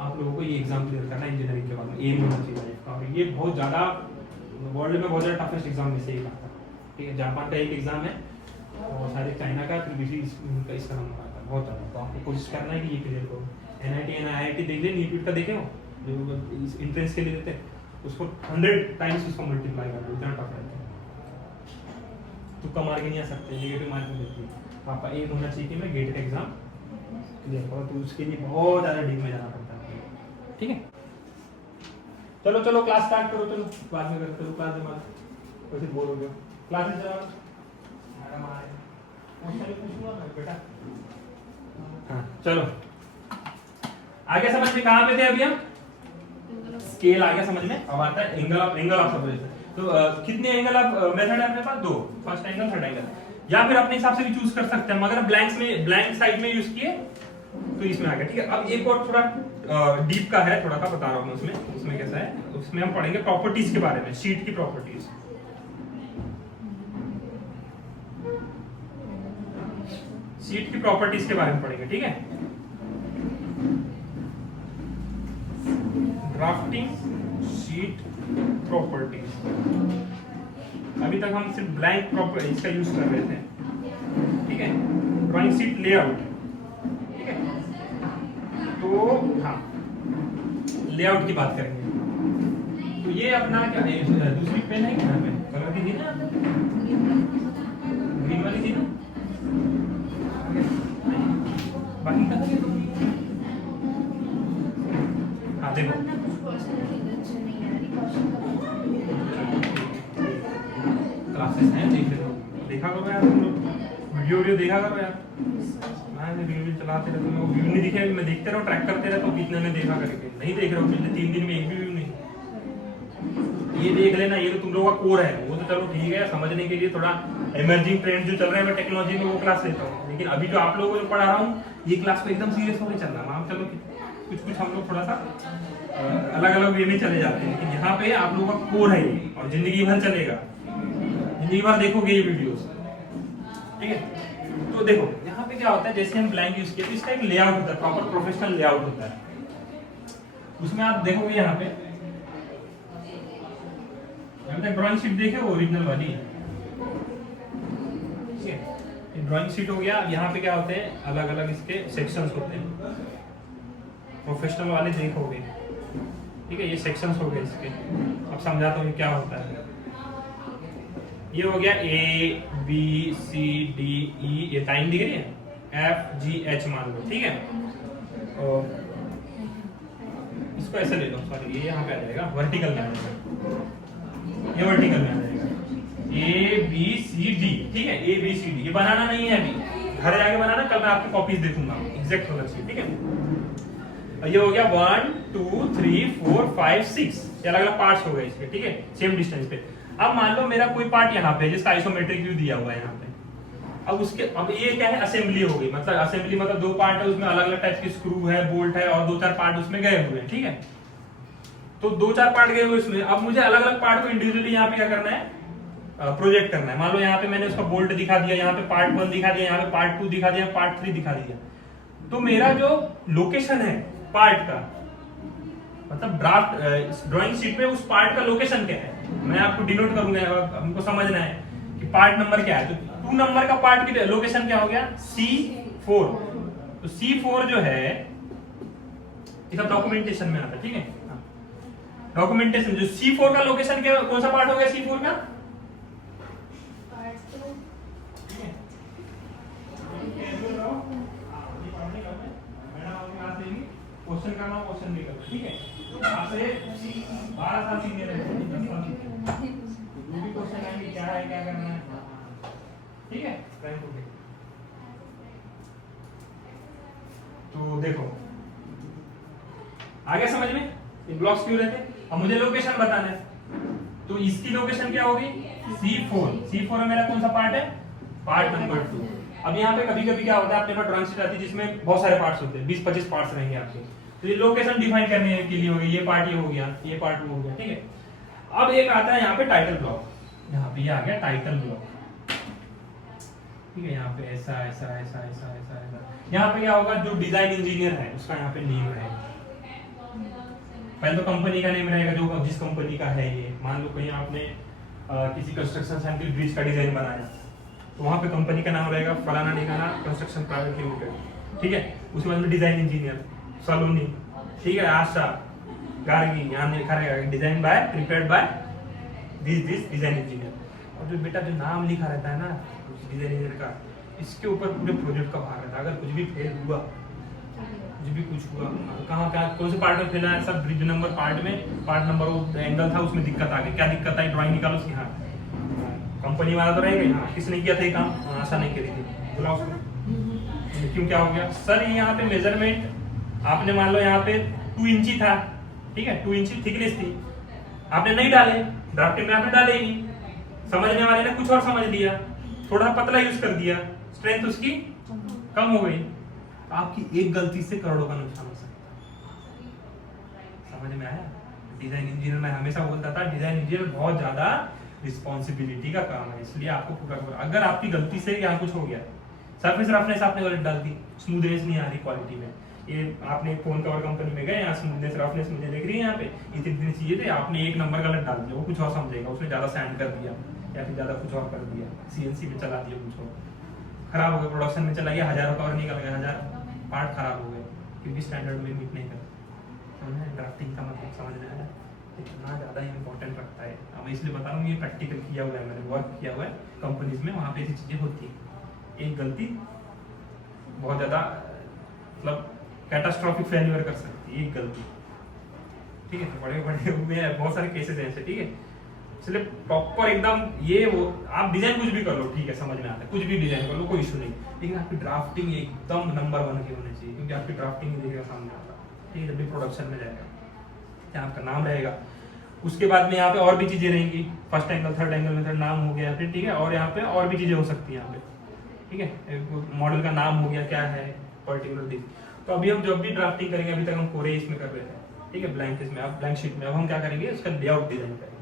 आप लोगों को ये एग्जाम क्लियर करना है इंजीनियरिंग के बाद में, एम होना चाहिए लाइफ का। और ये बहुत ज़्यादा वर्ल्ड में बहुत ज़्यादा टफेस्ट एग्जाम में से एक आता है, ठीक है। जापान का एक एग्जाम है और सारे चाइना का, फिर भी इसका नंबर आता है बहुत ज़्यादा, तो आपको कोशिश करना है कि ये क्लियर करो। NIT NIIT देख ले, नीट का देखे हो, जो इस इंट्रेंस के लिए देते हैं उसको 100 टाइम्स उसको मल्टीप्लाई कर दो, इतना टफ रहता है। तुक्का मार के नहीं आ सकते, नेगेटिव मार्किंग देती है। आपका एम होना चाहिए कि मैं गेट का एग्जाम क्लियर करूँ, तो उसके लिए बहुत ज़्यादा डीप में जाना पड़ता है। ठीक है, चलो चलो क्लास स्टार्ट करो, चलो बाद में करते हो क्लास में बात, वैसे बोर हो गया क्लास में। चलो मैडम आ रहे हैं, पूछूंगा मैं बेटा। हाँ चलो आगे समझ में, कहाँ पे थे अभी हम? स्केल आ गया समझ में। अब आता है एंगल ऑफ सेपरेशन। तो कितने एंगल ऑफ मेथड है अपने पास? दो, फर्स्ट एंगल थर्ड एंगल, या फिर अपने हिसाब से भी चूज कर सकते हैं, मगर ब्लैंक साइड में यूज किए तो इसमें आ गया। ठीक है, अब एक और थोड़ा डीप का है, थोड़ा सा बता रहा हूँ मैं उसमें कैसा है। उसमें हम पढ़ेंगे प्रॉपर्टीज के बारे में, शीट की प्रॉपर्टीज। शीट की प्रॉपर्टीज के बारे में पढ़ेंगे। ठीक है, ड्राफ्टिंग शीट प्रॉपर्टीज। अभी तक हम सिर्फ ब्लैंक प्रॉपर्टी इसका यूज कर रहे थे। ठीक है, ड्राइंग शीट लेआउट। ठीक है, तो हाँ लेआउट की बात करेंगे। तो ये अपना क्या है, दूसरी पेन है क्या पे कलर की थी ना, ग्रीन वाली थी ना, बाकी कलर की। हाँ देखो क्लासेस हैं, देखा करो यार तुम लोग, वीडियो देखा करो यार। मैं वीडियो चलाते रहते हो, व्यू नहीं दिखे, मैं देखते रहो, ट्रैक करते रहता हूँ कितने में देखा करके। नहीं देख रहे हो, पिछले 3 दिन में एक भी व्यू नहीं। ये देख लेना, ये तो तुम लोगों का कोर है। वो तो चलो ठीक है, समझने के लिए थोड़ा इमर्जिंग ट्रेंड जो चल रहे हैं मैं टेक्नोलॉजी में वो क्लास लेता हूँ, लेकिन अभी जो आप लोगों को पढ़ा रहा हूँ ये क्लास को एकदम सीरियस होकर चल रहा है। चलो कुछ हम लोग थोड़ा सा अलग अलग वे में चले जाते हैं, लेकिन यहाँ पे आप लोगों का कोर है ये, और जिंदगी भर चलेगा, जिंदगी भर देखोगे ये वीडियोस। ठीक है, तो देखो यहाँ पे क्या होता है, जैसे हम ब्लैंक यूज किए तो इसका एक लेआउट होता है, प्रॉपर प्रोफेशनल लेआउट होता है। उसमें आप देखोगे यहाँ पे ड्राइंग शीट देखे ओरिजिनल वाली। ठीक है, ड्राइंग शीट हो गया। यहाँ पे क्या होते हैं, अलग अलग इसके सेक्शंस होते हैं, प्रोफेशनल वाले देखोगे। ठीक है, ये सेक्शंस हो गए इसके। अब समझाता हूँ क्या होता है। ये हो गया A B C D E, ये टाइम दिख रही है, F G H मान लो। ठीक है, और इसको ऐसे ले लो, सॉरी ये यहाँ पे आ जाएगा, वर्टिकल में आ जाएगा, ये वर्टिकल में आ जाएगा A B C D। ठीक है, A B C D ये बनाना नहीं है, अभी घर जाके बनाना, कल मैं आपकी कॉपीज देखूंगा, एग्जैक्ट होना चाहिए। ठीक है, ये हो गया 1 2 3 4 5 6, ये अलग अलग पार्ट्स हो गए इसके। ठीक है, सेम डिस्टेंस पे। अब मान लो मेरा कोई पार्ट यहाँ पे जिसका आइसोमेट्रिक व्यू दिया हुआ है यहाँ पे, अब उसके अब ये क्या है, असेंबली हो गई। मतलब असेंबली मतलब 2 पार्ट है, उसमें अलग अलग टाइप के स्क्रू है, बोल्ट है, और 2-4 पार्ट उसमें गए हुए हैं। ठीक है, तो 2-4 पार्ट गए हुए इसमें। अब मुझे अलग अलग पार्ट को इंडिविजुअली यहाँ पे क्या करना है, प्रोजेक्ट करना है। मान लो यहाँ पे मैंने उसका बोल्ट दिखा दिया, यहाँ पे पार्ट 1 दिखा दिया, यहाँ पे पार्ट 2 दिखा दिया, पार्ट 3 दिखा दिया। तो मेरा जो लोकेशन है पार्ट का, मतलब ड्राइंग शीट में उस पार्ट का लोकेशन क्या है, मैं आपको डिनोट करूंगा, हमको समझना है कि पार्ट नंबर क्या है। तो 2 नंबर का पार्ट की लोकेशन क्या हो गया, C4। तो C4 जो है ये सब डॉक्यूमेंटेशन में आता है। ठीक है, डॉक्यूमेंटेशन जो C4 का लोकेशन क्या, कौन सा पार्ट हो गया C4 का, क्वेश्चन करना, क्वेश्चन भी करना। ठीक है, आपसे 12 साल सीनियर है, 10 साल सीनियर, जो भी क्वेश्चन आएंगे क्या है, क्या करना है। ठीक है, रैंक हो गई। तो देखो आ गया समझ में, ये ब्लॉक्स क्यों रहते। अब मुझे लोकेशन बताना है, तो इसकी लोकेशन क्या होगी, C4 में मेरा कौन सा पार्ट है, पार्ट नंबर 2। अब यहाँ पे कभी कभी क्या होता है, अपने पास ड्राइंग शीट आती है जिसमें बहुत सारे पार्ट्स होते हैं, 20-25 पार्ट्स रहेंगे आपके। तो ये लोकेशन डिफाइन करने के लिए हो गया, ये पार्ट ये हो गया, ये पार्ट वो हो गया। ठीक है, अब एक आता है यहाँ पे टाइटल ब्लॉक, यहाँ पे ये आ गया टाइटल ब्लॉक। ठीक है, यहाँ पे ऐसा ऐसा ऐसा ऐसा ऐसा ऐसा। यहाँ पे क्या होगा, जो डिजाइन इंजीनियर है उसका यहाँ पे नेम रहेगा। पहले तो कंपनी का नेम रहेगा, जो जिस कंपनी का है ये। मान लो कहीं आपने किसी कंस्ट्रक्शन सैंपल ब्रिज का डिजाइन बनाया, तो वहां पे कंपनी का नाम रहेगा फलाना ठिकाना कंस्ट्रक्शन प्राइवेट लिमिटेड। ठीक है, उसके बाद में डिजाइन इंजीनियर सलोनी। ठीक है, आशा, गार्गी, यहाँ लिखा रहेगा design by prepared by this design engineer. और जो बेटा जो नाम लिखा रहता है ना डिजाइन इंजीनियर का, इसके ऊपर पूरे प्रोजेक्ट का भार रहता है। अगर कुछ भी फेल हुआ, कुछ भी कुछ हुआ, कहाँ कहाँ कौन से पार्ट में फेल है, सब ब्रिज नंबर पार्ट में, पार्ट नंबर वो एंगल था उसमें दिक्कत आ गई, क्या दिक्कत आई, ड्राइंग निकालो उसकी। हाँ कंपनी वाला तो रहेगा, हाँ किसने किया था ये काम, आशा नहीं करी थी, बुलाओ उसको। क्यों क्या हो गया सर, यहाँ पे मेजरमेंट आपने मान लो यहाँ पे 2 इंची था, ठीक है 2 इंची थिकनेस थी, आपने नहीं डाले, ड्राफ्टिंग में आपने डाले ही नहीं, समझने वाले ने कुछ और समझ लिया, थोड़ा पतला यूज कर दिया, स्ट्रेंथ उसकी कम हो गई। आपकी एक गलती से करोड़ों का नुकसान हो सकता है। समझ में आया? डिजाइन इंजीनियर में हमेशा बोलता था डिजाइन इंजीनियर बहुत ज्यादा रिस्पॉन्सिबिलिटी का काम है, इसलिए आपको पूरा अगर आपकी गलती से यहाँ कुछ हो गया, सरफेस रफनेस आपने गलत डाल दी, स्मूथनेस नहीं आ रही क्वालिटी में, ये आपने फोन कवर कंपनी में गए, यहाँ स्मूथनेस रफनेस मुझे देख रही है, यहाँ पे इतनी चीजें थे, आपने एक नंबर गलत डाल दिया, वो कुछ और समझेगा, उसने ज्यादा सैंड कर दिया या फिर ज्यादा कुछ और कर दिया, सीएनसी में चला दिया, कुछ और खराब हो गया, प्रोडक्शन में चला गया, हजारों कवर निकल गया, 1000 पार्ट खराब हो गए, क्योंकि स्टैंडर्ड में मीट नहीं करता। ड्राफ्टिंग का मतलब समझ में आया, इतना ज़्यादा इम्पोर्टेंट रखता है। अब इसलिए बता रहा हूँ, ये प्रैक्टिकल किया हुआ है, मैंने वर्क किया हुआ है कंपनीज में, वहाँ पे ऐसी चीज़ें होती है। एक गलती बहुत ज़्यादा मतलब कैटास्ट्रॉफिक फेल्यूर कर सकती है, एक गलती, ठीक है। तो बड़े बड़े हुए बहुत सारे केसेस हैं ऐसे, ठीक है। इसलिए प्रॉपर एकदम ये वो आप डिजाइन कुछ भी कर लो, ठीक है, समझ में आता है, कुछ भी डिजाइन कर लो, कोई इशू नहीं, लेकिन आपकी ड्राफ्टिंग एकदम नंबर 1 की होनी चाहिए, क्योंकि आपकी ड्राफ्टिंग ही देखिएगा सामने आता है, ठीक है। जब भी प्रोडक्शन में जाएगा यहाँ आपका नाम रहेगा, उसके बाद में यहाँ पे और भी चीजें रहेंगी, first angle third angle method नाम हो गया फिर, ठीक है। और यहाँ पे और भी चीजें हो सकती है यहाँ पे, ठीक है, मॉडल का नाम हो गया, क्या है पर्टिकुलर थिंग। तो अभी हम जब भी ड्राफ्टिंग करेंगे, अभी तक हम कोरे इसमें कर रहे थे, ठीक है, ब्लैंक इसमें, अब ब्लैंक शीट में अब हम क्या करेंगे, उसका लेआउट डिजाइन करेंगे।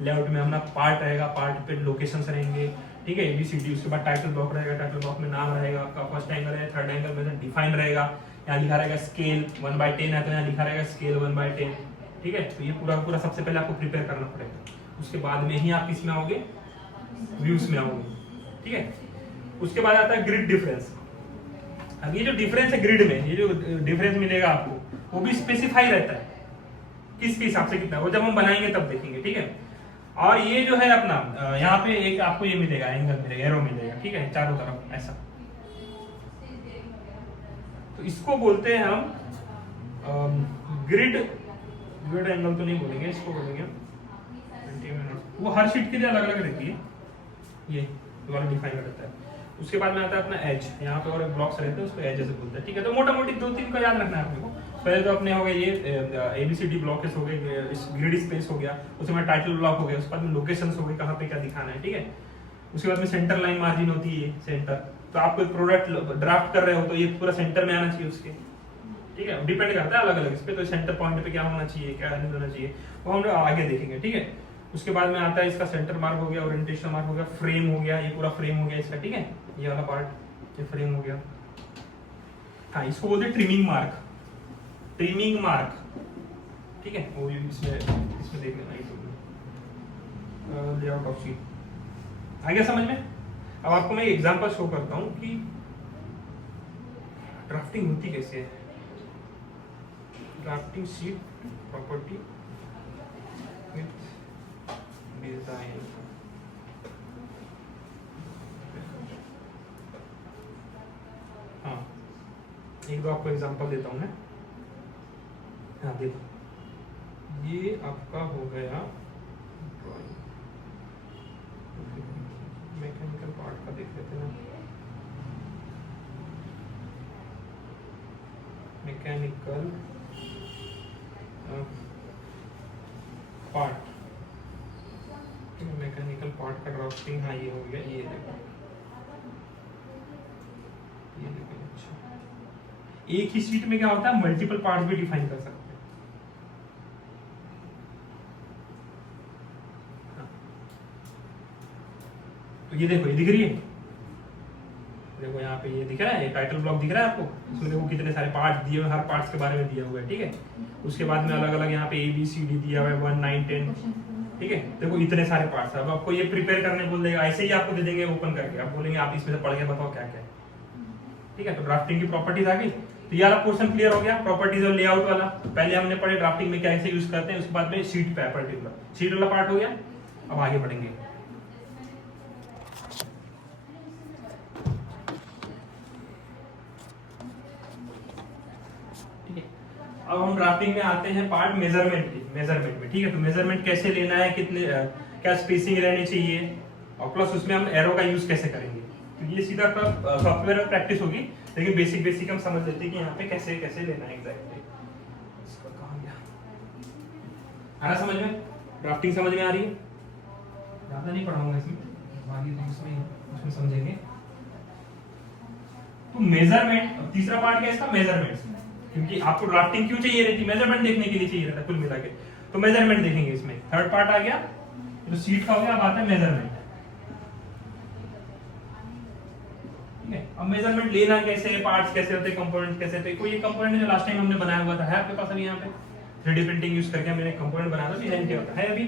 लेआउट में अपना पार्ट रहेगा, पार्ट पे लोकेशंस रहेंगे, ठीक है, ABCD, उसके बाद टाइटल ब्लॉक रहेगा, टाइटल ब्लॉक में नाम रहेगा आपका, फर्स्ट एंगल है, थर्ड एंगल में डिफाइन रहेगा, यहाँ लिखा रहेगा स्केल 1/10 है तो यहाँ लिखा रहेगा स्केल 1/10, ठीक है। तो ये पूरा पूरा सबसे पहले आपको प्रिपेयर करना पड़ेगा, उसके बाद में ही आप किसमें आओगे, व्यूज में आओगे, ठीक है। उसके बाद आता है ग्रिड डिफरेंस। अब ये जो डिफरेंस है ग्रिड में, ये जो डिफरेंस मिलेगा आपको, वो भी स्पेसिफाई रहता है किसके हिसाब से कितना, वो जब हम बनाएंगे तब देखेंगे, ठीक है। और ये जो है अपना यहाँ पे एक आपको ये मिलेगा, एंगल मिलेगा, एरो मिलेगा, ठीक है, चारों तरफ ऐसा, तो इसको बोलते हैं हम ग्रिड एंगल तो नहीं बोलेंगे, इसको बोलेंगे 20 मिनट। वो हर शीट के लिए अलग अलग रहती है, ये वाला डिफाइन रहता है। उसके बाद में आता है अपना एज, यहाँ पे और एक ब्लॉक्स रहते हैं, उसको एज से बोलते हैं, ठीक है। तो मोटा मोटी 2-3 को याद रखना है अपने को। पहले तो अपने हो गए ये ABCD ब्लॉकेस हो गए, ग्रिड स्पेस हो गया, उसके बाद टाइटल ब्लॉक हो गया, उसके बाद में लोकेशंस हो गए, कहाँ पे क्या दिखाना है, ठीक है। उसके बाद में सेंटर लाइन मार्जिन होती है, सेंटर, तो आप कोई प्रोडक्ट ड्राफ्ट कर रहे हो तो ये पूरा सेंटर में आना चाहिए उसके, ठीक है। डिपेंड करता है अलग अलग इस पे, तो सेंटर पॉइंट पे क्या होना चाहिए, क्या नहीं होना चाहिए, वो हम लोग आगे देखेंगे, ठीक है। उसके बाद में आता है इसका सेंटर मार्क हो गया, ओरिएंटेशन मार्क हो गया, फ्रेम हो गया, ये पूरा फ्रेम हो गया इसका, ठीक है, ये वाला पार्ट, ये फ्रेम हो गया। हाँ, इसको बोलते हैं ट्रिमिंग मार्क, ट्रिमिंग मार्क, ठीक है, वो भी इसमें देख लेना, लेआउट ऑफ शीट आ गया समझ में। अब आपको मैं एग्जांपल शो करता हूँ कि ड्राफ्टिंग होती कैसे है। Drafting sheet property with design, हाँ एक दो आपको एग्जांपल देता हूँ मैं। हाँ देखो, ये आपका हो गया मैकेनिकल पार्ट का, देख लेते हैं मैकेनिकल पार्ट, मैकेनिकल पार्ट का ड्राफ्टिंग, हाँ ये हो गया, ये देखो, ये देखो, अच्छा एक ही शीट में क्या होता है, मल्टीपल पार्ट्स भी डिफाइन कर सकते हैं। तो ये देखो, ये दिख रही है, देखो यहाँ पे ये दिख रहा है, ये टाइटल ब्लॉक दिख रहा है आपको, इसमें देखो कितने सारे पार्ट्स दिए हुए, हर पार्ट्स के बारे में दिया हुआ है, ठीक है। उसके बाद में अलग अलग यहाँ पे ABCD दिया हुआ है 1, 9, 10, ठीक है। देखो इतने सारे पार्ट्स है। अब आपको ये प्रिपेयर करने बोल देगा, ऐसे ही आपको दे देंगे ओपन करके, आप बोलेंगे आप इसमें से पढ़ के बताओ क्या क्या है, ठीक है। तो ड्राफ्टिंग की प्रॉपर्टीज आ गई, तो ये वाला पोर्शन क्लियर हो गया, प्रॉपर्टीज और लेआउट वाला। तो पहले हमने पढ़े ड्राफ्टिंग में कैसे यूज करते हैं, उसके बाद में शीट पे पर्टिकुलर शीट वाला पार्ट हो गया। अब आगे बढ़ेंगे। ठीक है, अब हम ड्राफ्टिंग में आते हैं पार्ट मेजरमेंट में। ठीक है, तो मेजरमेंट कैसे लेना है, कितने क्या स्पेसिंग रहनी चाहिए, और प्लस उसमें हम एरो का यूज कैसे करेंगे। तो ये सीधा सॉफ्टवेयर में प्रैक्टिस होगी, लेकिन बेसिक हम समझ लेते हैं कि यहाँ पे कैसे कैसे लेना है एग्जैक्टली। इसका कहाँ गया, आ रहा समझ में? ड्राफ्टिंग समझ में आ रही है? ज्यादा नहीं पढ़ाऊंगा इसमें, बाकी उसमें समझेंगे। तो मेजरमेंट, तीसरा पार्ट क्या है इसका, मेजरमेंट। क्योंकि आपको ड्राफ्टिंग क्यों चाहिए रहती, मेजरमेंट देखने के लिए चाहिए रहता है कुल मिला के। तो मेजरमेंट देखेंगे इसमें। थर्ड पार्ट आ गया, तो सीट का हो गया, अब आता है मेजरमेंट। अब मेजरमेंट लेना कैसे है, पार्ट्स कैसे होते हैं, कंपोनेंट कैसे होते हैं। कोई ये कंपोनेंट जो लास्ट टाइम हमने बनाया हुआ था है आपके पास अभी यहाँ पे? 3D प्रिंटिंग यूज करके मैंने कंपोनेंट बनाया था, डिजाइन किया होता है अभी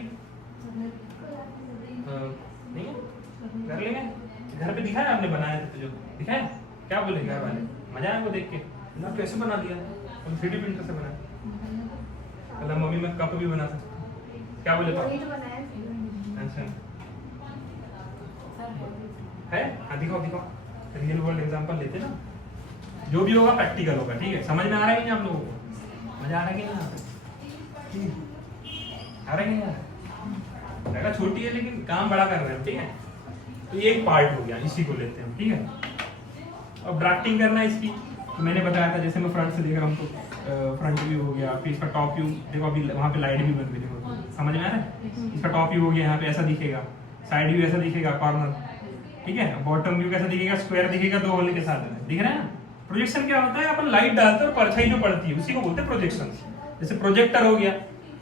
नहीं है? कर लेंगे, घर पे दिखाया आपने बनाया था तो जो दिखाया, क्या बोले घर वाले? मजा आया वो देख के ना, कैसे बना दिया, हम 3D प्रिंटर से बनाया। कल मम्मी मैं कप भी बना सकती, क्या बोले तो? अच्छा है, हाँ दिखाओ दिखाओ, रियल वर्ल्ड एग्जांपल लेते ना, जो भी होगा प्रैक्टिकल होगा। ठीक है, समझ में आ रहा है कि नहीं आप लोगों को? मजा आ रहा है कि नहीं आ रहा है कि नहीं? जगह छोटी है लेकिन काम बड़ा कर रहे हैं। ठीक है, तो ये एक पार्ट हो गया, इसी को लेते हैं। ठीक है, अब ड्राफ्टिंग करना है इसकी, तो मैंने बताया था जैसे मैं फ्रंट से देख रहा हूँ तो फ्रंट व्यू हो गया, फिर इसका टॉप व्यू देखो, अभी वहाँ पे लाइट भी बन गई, देखो समझ में आ रहा है? इसका टॉप व्यू हो गया, यहाँ पे ऐसा दिखेगा, साइड व्यू ऐसा दिखेगा, कॉर्नर। ठीक है, बॉटम व्यू कैसा दिखेगा, स्क्वायर दिखेगा, दो होल के साथ दिख रहा है ना। प्रोजेक्शन क्या होता है, अपन लाइट डालते हैं और परछाई जो पड़ती है उसी को बोलते हैं प्रोजेक्शन। जैसे प्रोजेक्टर हो गया,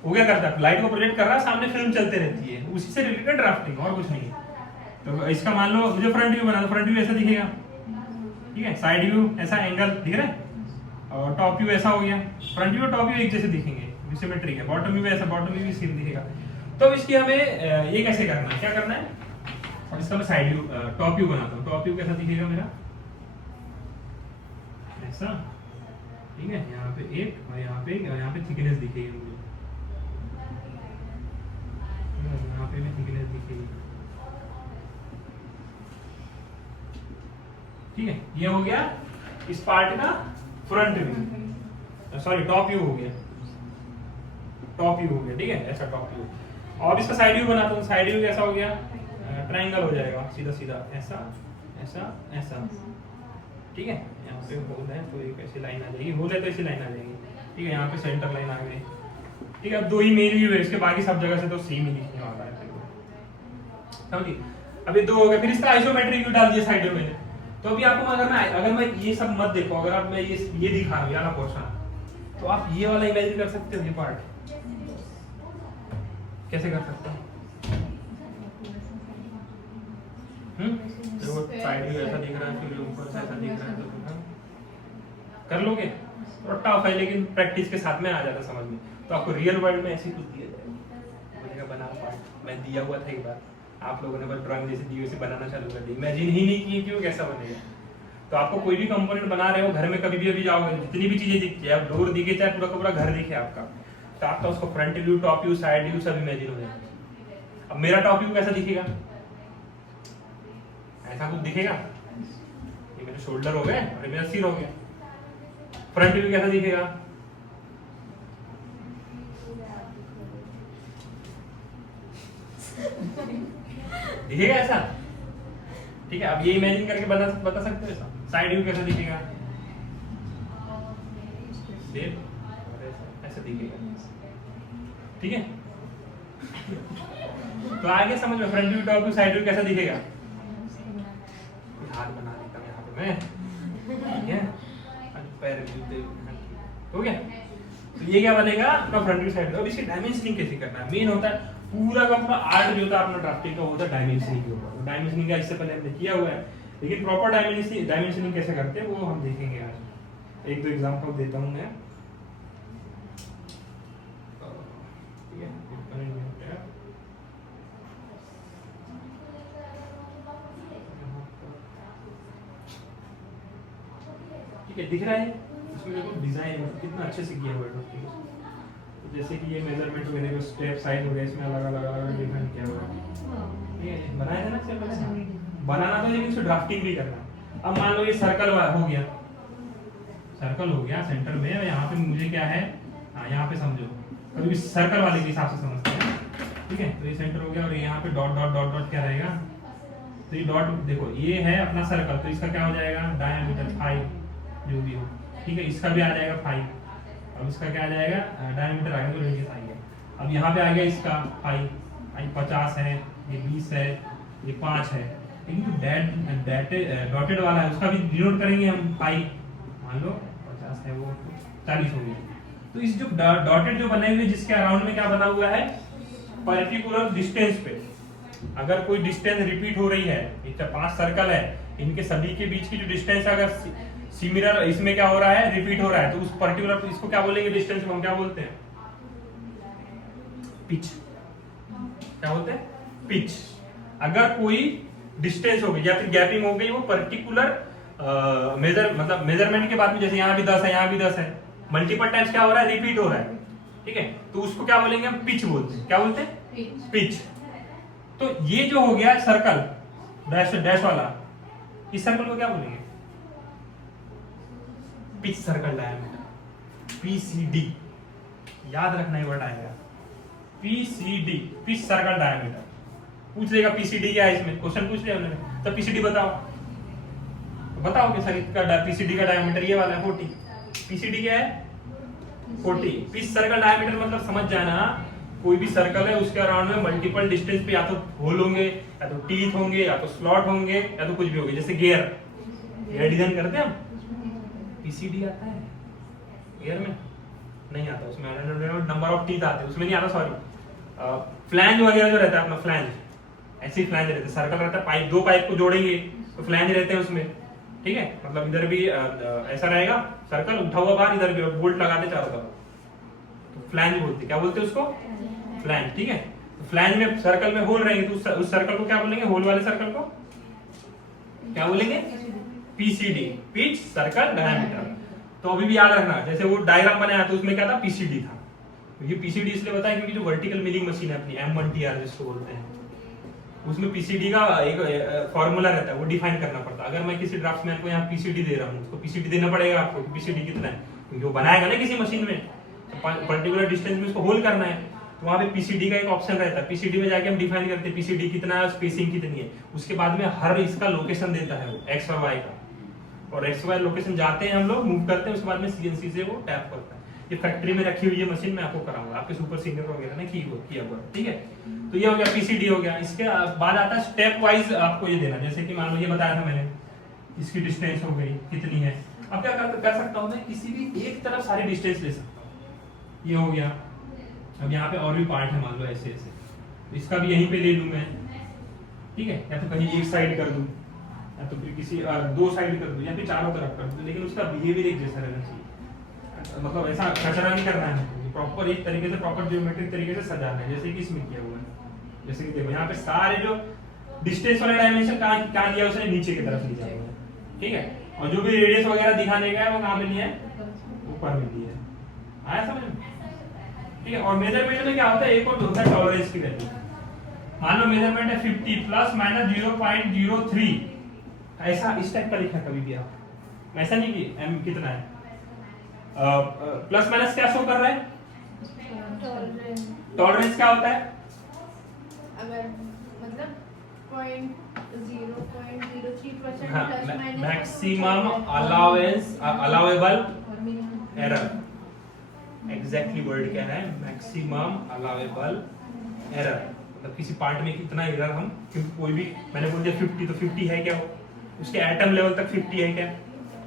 वो क्या करता है, लाइट को प्रोजेक्ट कर रहा है, सामने फिल्म चलते रहती है, उसी से रिलेटेड ड्राफ्टिंग, और कुछ नहीं है। तो इसका मान लो मुझे फ्रंट व्यू बना, तो फ्रंट व्यू ऐसा दिखेगा। ठीक है, साइड व्यू ऐसा एंगल दिख रहा है, और टॉप व्यू ऐसा हो गया। फ्रंट व्यू और टॉप व्यू एक जैसे दिखेंगे, सिमेट्रिक है। बॉटम व्यू ऐसा, बॉटम व्यू भी सेम दिखेगा। तो इसकी हमें ये कैसे करना है, क्या करना है, और इसका मैं साइड व्यू टॉप व्यू बनाता हूँ। टॉप व्यू कैसा दिखेगा मेरा, ऐसा। ठीक है, यहाँ पे एक और यहाँ पे एक, और यहाँ पे थिकनेस दिखेगी मुझे, यहाँ पे भी थिकनेस दिखेगी। ठीक है, ये हो गया इस पार्ट का front view, sorry top view हो गया, टॉप व्यू हो गया। ठीक है, ऐसा टॉप व्यू। और इसका साइड व्यू बनाता हूँ, साइड व्यू कैसा हो गया, ट्रायंगल हो जाएगा, सीधा सीधा ऐसा ऐसा ऐसा। ठीक है, यहाँ पे होल है तो एक ऐसी लाइन आ जाएगी, होल है तो ऐसी लाइन आ जाएगी। ठीक है, यहाँ पे सेंटर लाइन आ गई। ठीक है, अब दो ही मेन व्यू है, इसके बाकी सब जगह से तो सेम ही दिखने वाला है, समझिए। अब ये दो हो गए, फिर इसका आइसोमेट्रिक व्यू डाल दिया साइड व्यू में। तो अभी आपको अगर मैं ये सब मत देखो, अगर आप मैं ये दिखा रहा हूँ ये वाला पोर्शन, तो आप ये वाला इमेजिन कर सकते हो, ये पार्ट कैसे कर सकते हो? देखो साइड व्यू ऐसा दिख रहा है, फिर ऊपर से ऐसा दिख रहा है, तो कर लोगे। थोड़ा टफ है लेकिन प्रैक्टिस के साथ में आ जाता समझ में। तो आपको रियल वर्ल्ड में ऐसे कुछ दिया जाएगा, बोलेगा बना पार्ट, मैं दिया हुआ था एक बार, आप लोगों ने बस ड्राइंग जैसे दी वैसे बनाना चालू कर दिया, इमेजिन ही नहीं किए कि वो कैसा बनेगा। तो आपको कोई भी कंपोनेंट बना रहे हो घर में, कभी भी अभी जाओगे, जितनी भी चीजें दिखती है, आप डोर दिखे चाहे पूरा का पूरा घर दिखे आपका, तो आपका उसको front view, top view, side view सब इमेजिन हो जाए। अब मेरा टॉप व्यू कैसा दिखेगा, ऐसा कुछ दिखेगा, ये मेरे शोल्डर हो गए और मेरा सिर हो गया। फ्रंट व्यू कैसा दिखेगा, दिखेगा ऐसा। ठीक है, अब ये इमेजिन करके बता सकते हो ऐसा। साइड व्यू कैसा दिखेगा, ऐसा दिखेगा। ठीक है, तो आगे समझ में, front view, top view, side view कैसा दिखेगा। हाथ बना देता हूं यहाँ पे मैं, ठीक है, पैर हो गया। तो ये क्या बनेगा आपका फ्रंट व्यू, साइड व्यू। अब इसकी डायमेंशनिंग कैसे करना है, मेन होता है पूरा का पूरा आर्ट जो होता है अपना ड्राफ्टिंग का, होता है डायमेंशनिंग के ऊपर। डायमेंशनिंग का इससे पहले हमने किया हुआ है, लेकिन प्रॉपर डायमेंशनिंग कैसे करते हैं वो हम देखेंगे आज। एक दो एग्जांपल देता हूं मैं। ठीक है, दिख रहा है उसमें देखो डिजाइन कितना अच्छे से किया हुआ है। तो जैसे कि ये मेजरमेंट वगैरह जो स्टेप साइज हो गया इसमें अलग अलग अलग डिफरेंट किया हुआ है। ठीक है, बनाया था ना सिर्फ बनाना था, लेकिन उसको ड्राफ्टिंग भी करना। अब मान लो ये सर्कल हो गया, सर्कल हो गया सेंटर में, यहाँ पे मुझे क्या है, हाँ यहाँ पे समझो, कभी सर्कल वाले के हिसाब से समझते हैं। ठीक है, तो ये सेंटर हो गया और यहाँ पे डॉट डॉट डॉट डॉट क्या रहेगा, तो ये डॉट देखो ये है अपना सर्कल, तो इसका क्या हो जाएगा डायमीटर 5 जो भी हो। ठीक है, इसका भी आ जाएगा 5, अब इसका क्या आ जाएगा डायमीटर आ गया, तो रेडियस आई है। अब यहाँ पे आ गया इसका 5 50 है, ये 20 है, ये 5 है, लेकिन डॉटेड वाला है उसका भी डिनोट करेंगे हम 5, मान लो 50 है वो 40 हो गया। तो इस जो डॉटेड जो बने हुए जिसके अराउंड में क्या बना हुआ है पर्टिकुलर डिस्टेंस पे, अगर कोई डिस्टेंस रिपीट हो रही है, 5 सर्कल है, इनके सभी के बीच की जो डिस्टेंस अगर सिमिलर इसमें क्या हो रहा है रिपीट हो रहा है, तो उस पर्टिकुलर इसको क्या बोलेंगे डिस्टेंस को हम क्या बोलते हैं पिच। क्या बोलते हैं पिच। अगर कोई डिस्टेंस हो गई या फिर गैपिंग हो गई वो पर्टिकुलर मेजरमेंट के बाद में, जैसे यहाँ भी 10 है यहाँ भी 10 है, मल्टीपल टाइम्स क्या हो रहा है रिपीट हो रहा है। ठीक है, तो उसको क्या बोलेंगे हम पिच बोलते हैं। क्या बोलते हैं पिच। तो ये जो हो गया सर्कल डैश डैश वाला, इस सर्कल को क्या बोलेंगे पिच सर्कल डायमीटर, पीसीडी। याद रखना ही वर्ड आएगा पीसीडी, पिच सर्कल डायमीटर। पूछ लेगा पीसीडी क्या है, इसमें क्वेश्चन पूछ लिया उन्होंने, तो पीसीडी बताओ, तो बताओ कि सर इसका पीसीडी का डायमीटर ये वाला है 40। पीसीडी क्या है 40। पिच सर्कल डायमीटर मतलब समझ जाना, कोई भी सर्कल है उसके अराउंड में मल्टीपल डिस्टेंस पे या तो होल होंगे या तो टीथ होंगे या तो स्लॉट होंगे या तो कुछ भी होंगे। जैसे गियर डिजाइन करते हैं हम, पीसीडी आता है गियर में नहीं आता, उसमें नंबर ऑफ टीथ आते हैं, उसमें नहीं आता सॉरी। फ्लैंज वगैरह जो रहता है अपना फ्लैंज, ऐसे ही फ्लैंज रहते हैं, सर्कल रहता है, पाइप दो पाइप को जोड़ेंगे तो फ्लैंज रहते हैं उसमें। ठीक है, मतलब इधर भी ऐसा रहेगा सर्कल उठा हुआ बाहर, इधर भी बोल्ट लगाते चारों तरफ, तो फ्लैंज बोलते। क्या बोलते हैं उसको फ्लैंज। ठीक है, तो फ्लैंज में सर्कल में होल रहेंगे, तो उस सर्कल को क्या बोलेंगे, होल वाले सर्कल को क्या बोलेंगे पीसीडी, पिच सर्कल डायमीटर। तो अभी भी याद रखना, जैसे वो डायग्राम बनाया तो उसमें क्या था पीसीडी था, क्योंकि पीसीडी इसलिए बताया क्योंकि जो वर्टिकल मिलिंग मशीन है अपनी M1TR जिसको बोलते हैं, उसमें पीसीडी का एक फॉर्मूला रहता है, वो डिफाइन करना पड़ता है। अगर मैं किसी ड्राफ्ट्समैन को यहाँ पीसीडी दे रहा हूँ, उसको पीसीडी देना पड़ेगा आपको, पीसीडी कितना है, क्योंकि वो बनाएगा ना किसी मशीन में, तो पर्टिकुलर डिस्टेंस में उसको होल करना है, तो वहाँ पे पीसीडी का एक ऑप्शन रहता है। पीसीडी में जाके हम डिफाइन करते हैं पीसीडी कितना है, स्पेसिंग कितनी है, उसके बाद में हर इसका लोकेशन देता है वो एक्स और वाई का, और एक्स वाई लोकेशन जाते हैं हम लोग मूव करते हैं, उसके बाद में सीएनसी से वो टैप करता है। ये फैक्ट्री में रखी हुई है मशीन, मैं आपको कराऊंगा, आपके सुपर सीनियर वगैरह ने किया हुआ। ठीक है, तो ये हो गया पीसीडी हो गया। इसके बाद आता है स्टेप वाइज आपको ये देना, जैसे कि मान लो ये बताया था मैंने, इसकी डिस्टेंस हो गई कितनी है। अब क्या कर सकता हूँ मैं, किसी भी एक तरफ सारी डिस्टेंस ले सकता हूँ, ये हो गया। अब यहाँ पे और भी पार्ट है, मान लो ऐसे ऐसे, तो इसका भी यहीं पे ले लूँ मैं। ठीक है, या तो कहीं एक साइड कर दूँ, या तो फिर किसी दो साइड कर दूँ, या फिर चारों तरफ कर दूँ, लेकिन उसका बिहेवियर एक जैसा रहना चाहिए। मतलब ऐसा कचरा नहीं करना है, प्रॉपर एक तरीके से प्रॉपर ज्योमेट्रिक तरीके से सजाना है, जैसे कि इसमें किया हुआ है। जैसे कि देखो यहाँ पे सारे जो डिस्टेंस वाला डायमेंशन कहाँ लिया उसने, नीचे की तरफ लिया हुआ है। ठीक है, और जो भी रेडियस वगैरह दिखाने का है वो कहाँ पे लिया है, ऊपर में लिया है। आया समझ में? ठीक है, और मेजरमेंट में क्या होता है, एक और होता है टॉलरेंस की वैल्यू। मान लो मेजरमेंट है 50 प्लस माइनस 0.03, ऐसा इस टाइप का लिखा कभी भी आप, ऐसा नहीं कि एम कितना है, प्लस माइनस क्या शो कर रहा है, टॉलरेंस क्या होता है, अगर मतलब 0.03% हाँ, plus minus maximum allowable error. Exactly word क्या है, मैक्सिमम अलाउेबल एरर, मतलब किसी पार्ट में कितना एरर हम, क्योंकि कोई भी मैंने बोल दिया 50, तो 50 है क्या, वो उसके एटम लेवल तक 50 है क्या,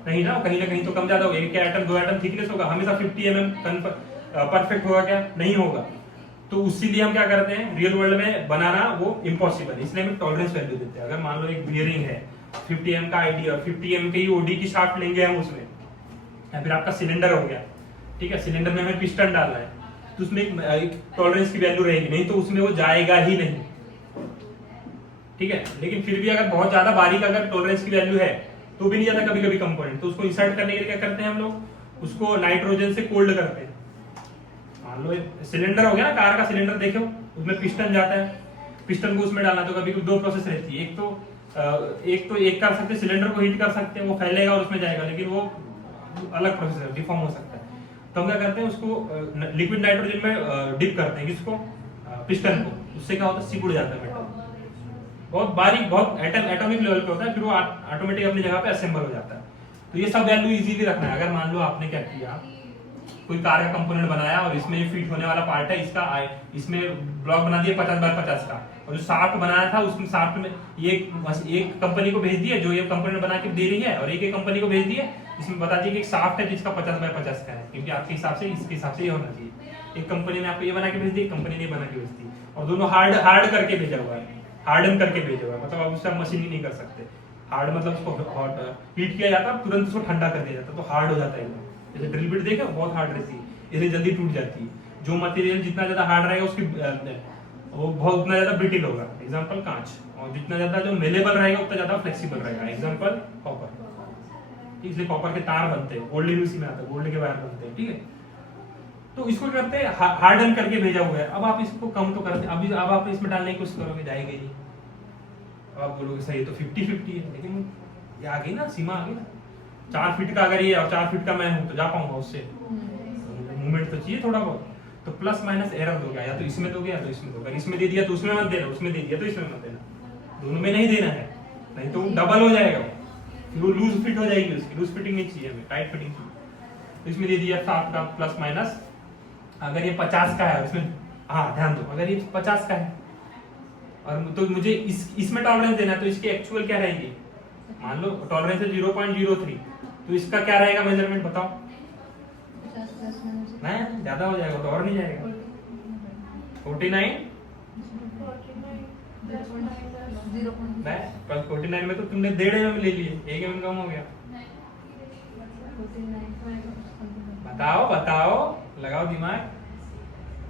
नहीं ना कहीं तो कम ज्यादा होगा, एक एटम दो एटम थिकनेस होगा, हमेशा 50 mm परफेक्ट होगा क्या, नहीं होगा। तो उसीलिए हम क्या करते हैं, रियल वर्ल्ड में बनाना वो इम्पॉसिबल है, इसलिए हम टॉलरेंस वैल्यू देते हैं। अगर मान लो एक बियरिंग है 50 mm का आईडी और 50 mm की ओडी की शाफ्ट लेंगे हम उसमें, या फिर आपका सिलेंडर हो गया, ठीक है, सिलेंडर में हमें पिस्टन डालना है, तो उसमें एक टॉलरेंस की वैल्यू रहेगी, नहीं तो उसमें वो जाएगा ही नहीं। ठीक है, लेकिन फिर भी अगर बहुत ज्यादा बारीक अगर टॉलरेंस की वैल्यू है तो भी नहीं जाता कभी कभी कंपोनेंट, तो उसको इंसर्ट करने के लिए क्या करते हैं हम लोग, उसको नाइट्रोजन से कोल्ड करते हैं। मान लो सिलेंडर हो गया ना, कार का सिलेंडर देखो, उसमें पिस्टन जाता है, पिस्टन को उसमें डालना, तो कभी कभी दो प्रोसेस रहती है, एक कर सकते हैं, सिलेंडर को हीट कर सकते हैं, वो फैलेगा और उसमें जाएगा, लेकिन वो अलग प्रोसेस है, डिफॉर्म हो सकता है। तो हम क्या करते हैं, उसको लिक्विड नाइट्रोजन में डिप करते हैं, किसको, पिस्टन को, उससे क्या होता है, सिकुड़ जाता है मेटल, बहुत बारीक, बहुत एटॉमिक लेवल पे होता है, फिर वो ऑटोमेटिक अपनी जगह पे असेंबल हो जाता है। तो ये सब वैल्यू इजीली रखना है। अगर मान लो आपने क्या किया, कोई कार का कंपोनेंट बनाया और इसमें फिट होने वाला पार्ट है, इसमें ब्लॉक बना दिया 50x50 का, और जो शाफ्ट बनाया था उसमें शाफ्ट में एक कंपनी को भेज दिया जो ये कंपोनेंट बना के दे रही है, और एक कंपनी को भेज दिया इसमें बता दिया कि एक शाफ्ट है जिसका 50x50 का है, क्योंकि आपके हिसाब से इसके हिसाब से ये होना चाहिए। एक कंपनी ने आपको ये बना के भेज दी, एक कंपनी ने बना के भेज दी, और दोनों हार्ड करके भेजा हुआ है, हार्डन करके भेजा हुआ है, मतलब आप उसका मशीनिंग नहीं कर सकते। हार्ड मतलब उसको हीट किया जाता है, तुरंत उसको ठंडा कर दिया जाता है, तो हार्ड हो जाता है एकदम। जैसे ड्रिल बिट देखो, बहुत हार्ड रहती है, इसलिए जल्दी टूट जाती है। जो मटेरियल जितना ज्यादा हार्ड रहेगा उसकी वो बहुत उतना ज्यादा ब्रिटिल होगा, एग्जांपल कांच, और जितना ज्यादा जो मेलेबल रहेगा उतना ज्यादा फ्लेक्सिबल रहेगा, एग्जांपल कॉपर। इसलिए कॉपर के तार बनते हैं, गोल्ड भी उसी में आता है, गोल्ड के वायर बनते हैं, ठीक है। तो इसको करते हैं हार्डन करके भेजा हुआ है। अब आप इसको कम तो करते, अभी अब आप इसमें डालने की कोशिश करोगे, जाएगा नहीं। अब आप बोलोगे सर ये तो 50-50 है, लेकिन ये आ गई ना, सीमा आ गई ना, 4 फीट का अगर ये और 4 फीट का मैं हूं तो जा पाऊंगा उससे, मूवमेंट तो चाहिए थोड़ा बहुत। तो प्लस माइनस एरर दोगे, या तो इसमें दोगे या तो इसमें दोगे, इसमें दे दिया तो उसमें मत देना, उसमें दे दिया तो इसमें मत देना, दोनों में नहीं देना है, नहीं तो डबल हो जाएगा, फिर वो लूज फिट हो जाएगी, उसकी लूज फिटिंग नहीं चाहिए हमें, टाइट फिटिंग चाहिए। तो इसमें दे दिया था आपका प्लस माइनस, अगर ये 50 का है उसमें, हाँ ध्यान दो, अगर ये 50 का है और तो मुझे इसमें टॉलरेंस देना है, तो इसकी एक्चुअल क्या रहेगी, मान लो टॉलरेंस है 0.03, तो इसका क्या रहेगा मेजरमेंट बताओ, नहीं ज्यादा हो जाएगा तो और नहीं जाएगा, 49 49 में तो तुमने 1.5 mm ले लिए, 1 mm कम हो गया। बताओ लगाओ दिमाग,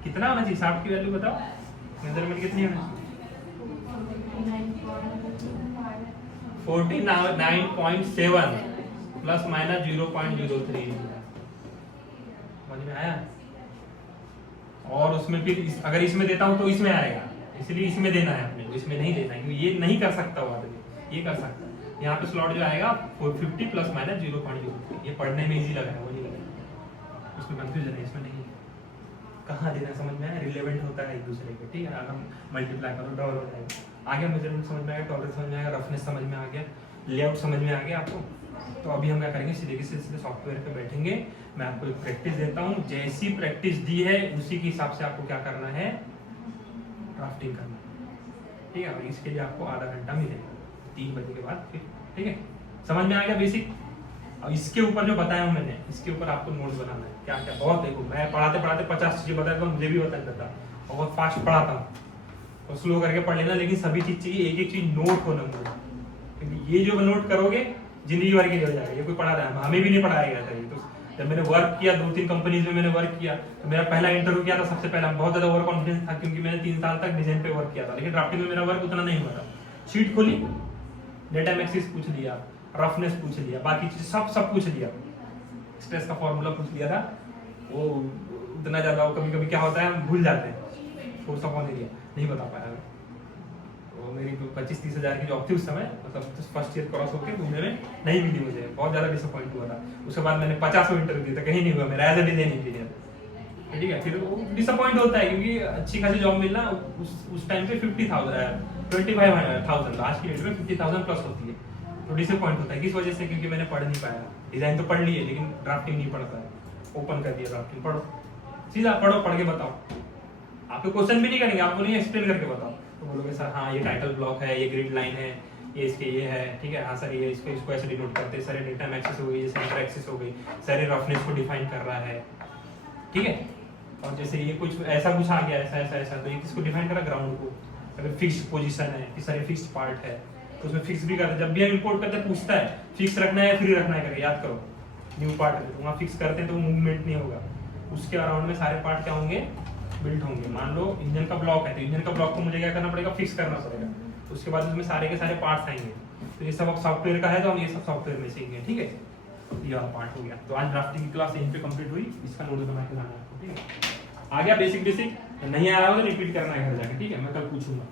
कितना होना चाहिए शाफ्ट की वैल्यू बताओ, मेजरमेंट कितनी होनी चाहिए, 49.7 प्लस माइनस 0.03, समझ में आया। और उसमें फिर अगर इसमें देता हूं तो इसमें आएगा, इसलिए इसमें देना है अपने को, इसमें नहीं देना है, क्योंकि ये नहीं कर सकता वो आदमी, ये कर सकता है। यहाँ पे स्लॉट जो आएगा 450 प्लस माइनस 0.03, ये पढ़ने में इजी लगा है, वो नहीं लगा, उसमें कंफ्यूजन है, इसमें नहीं है। कहाँ देना समझ में आया, रिलेवेंट होता है एक दूसरे के, ठीक है। अगर हम मल्टीप्लाई करो डबल हो जाएगा, आगे मेजरमेंट समझ में आएगा, टॉलरेंस समझ में आएगा, रफनेस समझ में आ गया, लेआउट समझ में आ गया आपको। तो अभी हम क्या करेंगे, सीधे सॉफ्टवेयर पे बैठेंगे, मैं आपको एक प्रैक्टिस देता हूँ, जैसी प्रैक्टिस दी है उसी के हिसाब से आपको क्या करना है, ड्राफ्टिंग करना है, ठीक है। और इसके लिए आपको आधा घंटा मिलेगा 3 बजे के बाद फिर, ठीक है। समझ में आ गया बेसिक। और इसके ऊपर जो बताया हूँ मैंने, इसके ऊपर आपको नोट्स बनाना है, क्या क्या, बहुत देखो मैं पढ़ाते 50 चीजें बताता हूँ, मुझे भी पता चलता और बहुत फास्ट पढ़ाता हूँ, और स्लो करके पढ़ लेना, लेकिन सभी चीज चाहिए, एक एक चीज नोट होना मुझे, क्योंकि ये जो नोट करोगे जिंदगी भर के लिए हो जाएगा। ये कोई पढ़ा रहा है, हमें भी नहीं पढ़ाया गया था ये। तो जब मैंने वर्क किया 2-3 कंपनीज में मैंने वर्क किया, तो मेरा पहला इंटरव्यू किया था, सबसे पहला बहुत ज्यादा ओवर कॉन्फिडेंस था, क्योंकि मैंने 3 साल तक डिजाइन पे वर्क किया था, लेकिन ड्राफ्टिंग में मेरा वर्क उतना नहीं हुआ था। शीट खोली, डेटा मैक्सिस पूछ लिया, रफनेस पूछ लिया, बाकी चीज सब पूछ लिया, स्ट्रेस का फॉर्मूला पूछ लिया था, वो उतना ज्यादा कभी कभी क्या होता है हम भूल जाते हैं, फोर्स ऑफ एरिया नहीं बता पाया। तो मेरी 25-30 हज़ार की जॉब थी उस समय, मतलब फर्स्ट ईयर क्रॉस होकर घूमने में नहीं मिली, मुझे बहुत ज्यादा डिसअपॉइंट हुआ था। उसके बाद मैंने 50 इंटरव्यू दिया था, कहीं नहीं हुआ मेरा एज ए डिजाइन इंजीनियर, ठीक है। फिर वो डिसअपॉइंट होता है, क्योंकि अच्छी खासी जॉब मिलना उस टाइम पे 25,000, आज की डेट में 50,000 प्लस होती है, तो डिसअपॉइंट होता है। किस वजह से, क्योंकि मैंने पढ़ नहीं पाया, डिजाइन तो पढ़ लिए लेकिन ड्राफ्टिंग नहीं पढ़ पाया। ओपन कर दिया ड्राफ्टिंग, पढ़ो सीधा पढ़ो, पढ़ के बताओ, आपको क्वेश्चन भी नहीं करेंगे, आपको नहीं एक्सप्लेन करके बताओ, तो बोलोगे सर हाँ ये टाइटल ब्लॉक है, ये ग्रिड लाइन है, ये इसके ये है, ठीक है, हाँ सर ये इसको ऐसे डिनोट करते हैं, सर ये डेटा एक्सेस हो गई, ये सेंटर एक्सेस हो गई, सर ये रफनेस को डिफाइन कर रहा है, ठीक है। और जैसे ये कुछ ऐसा कुछ आ गया, ऐसा तो ये किसको डिफाइन करा, ग्राउंड को। अगर फिक्स्ड पोजीशन है कि सर ये फिक्स्ड पार्ट है, तो उसमें फिक्स भी करते हैं। जब भी हम इंपोर्ट करते हैं पूछता है फिक्स रखना है या फ्री रखना है करके, याद करो न्यू पार्ट है तो वहाँ फिक्स करते हैं तो मूवमेंट नहीं होगा, उसके अराउंड में सारे पार्ट क्या होंगे, बिल्ट होंगे। मान लो इंजन का ब्लॉक है, तो इंजन का ब्लॉक को मुझे क्या करना पड़ेगा, फिक्स करना पड़ेगा, उसके बाद उसमें सारे के सारे पार्ट्स आएंगे। तो ये सब अब सॉफ्टवेयर का है, तो हम ये सब सॉफ्टवेयर में सीखेंगे, ठीक है। ये वाला पार्ट हो गया। तो आज ड्राफ्टिंग की क्लास यहीं पे कंप्लीट हुई, इसका नोट बना के लाना है आपको, ठीक है। आ गया बेसिक बेसिक, नहीं आया हो तो रिपीट करना है घर जाके, ठीक है, मैं कल पूछूंगा।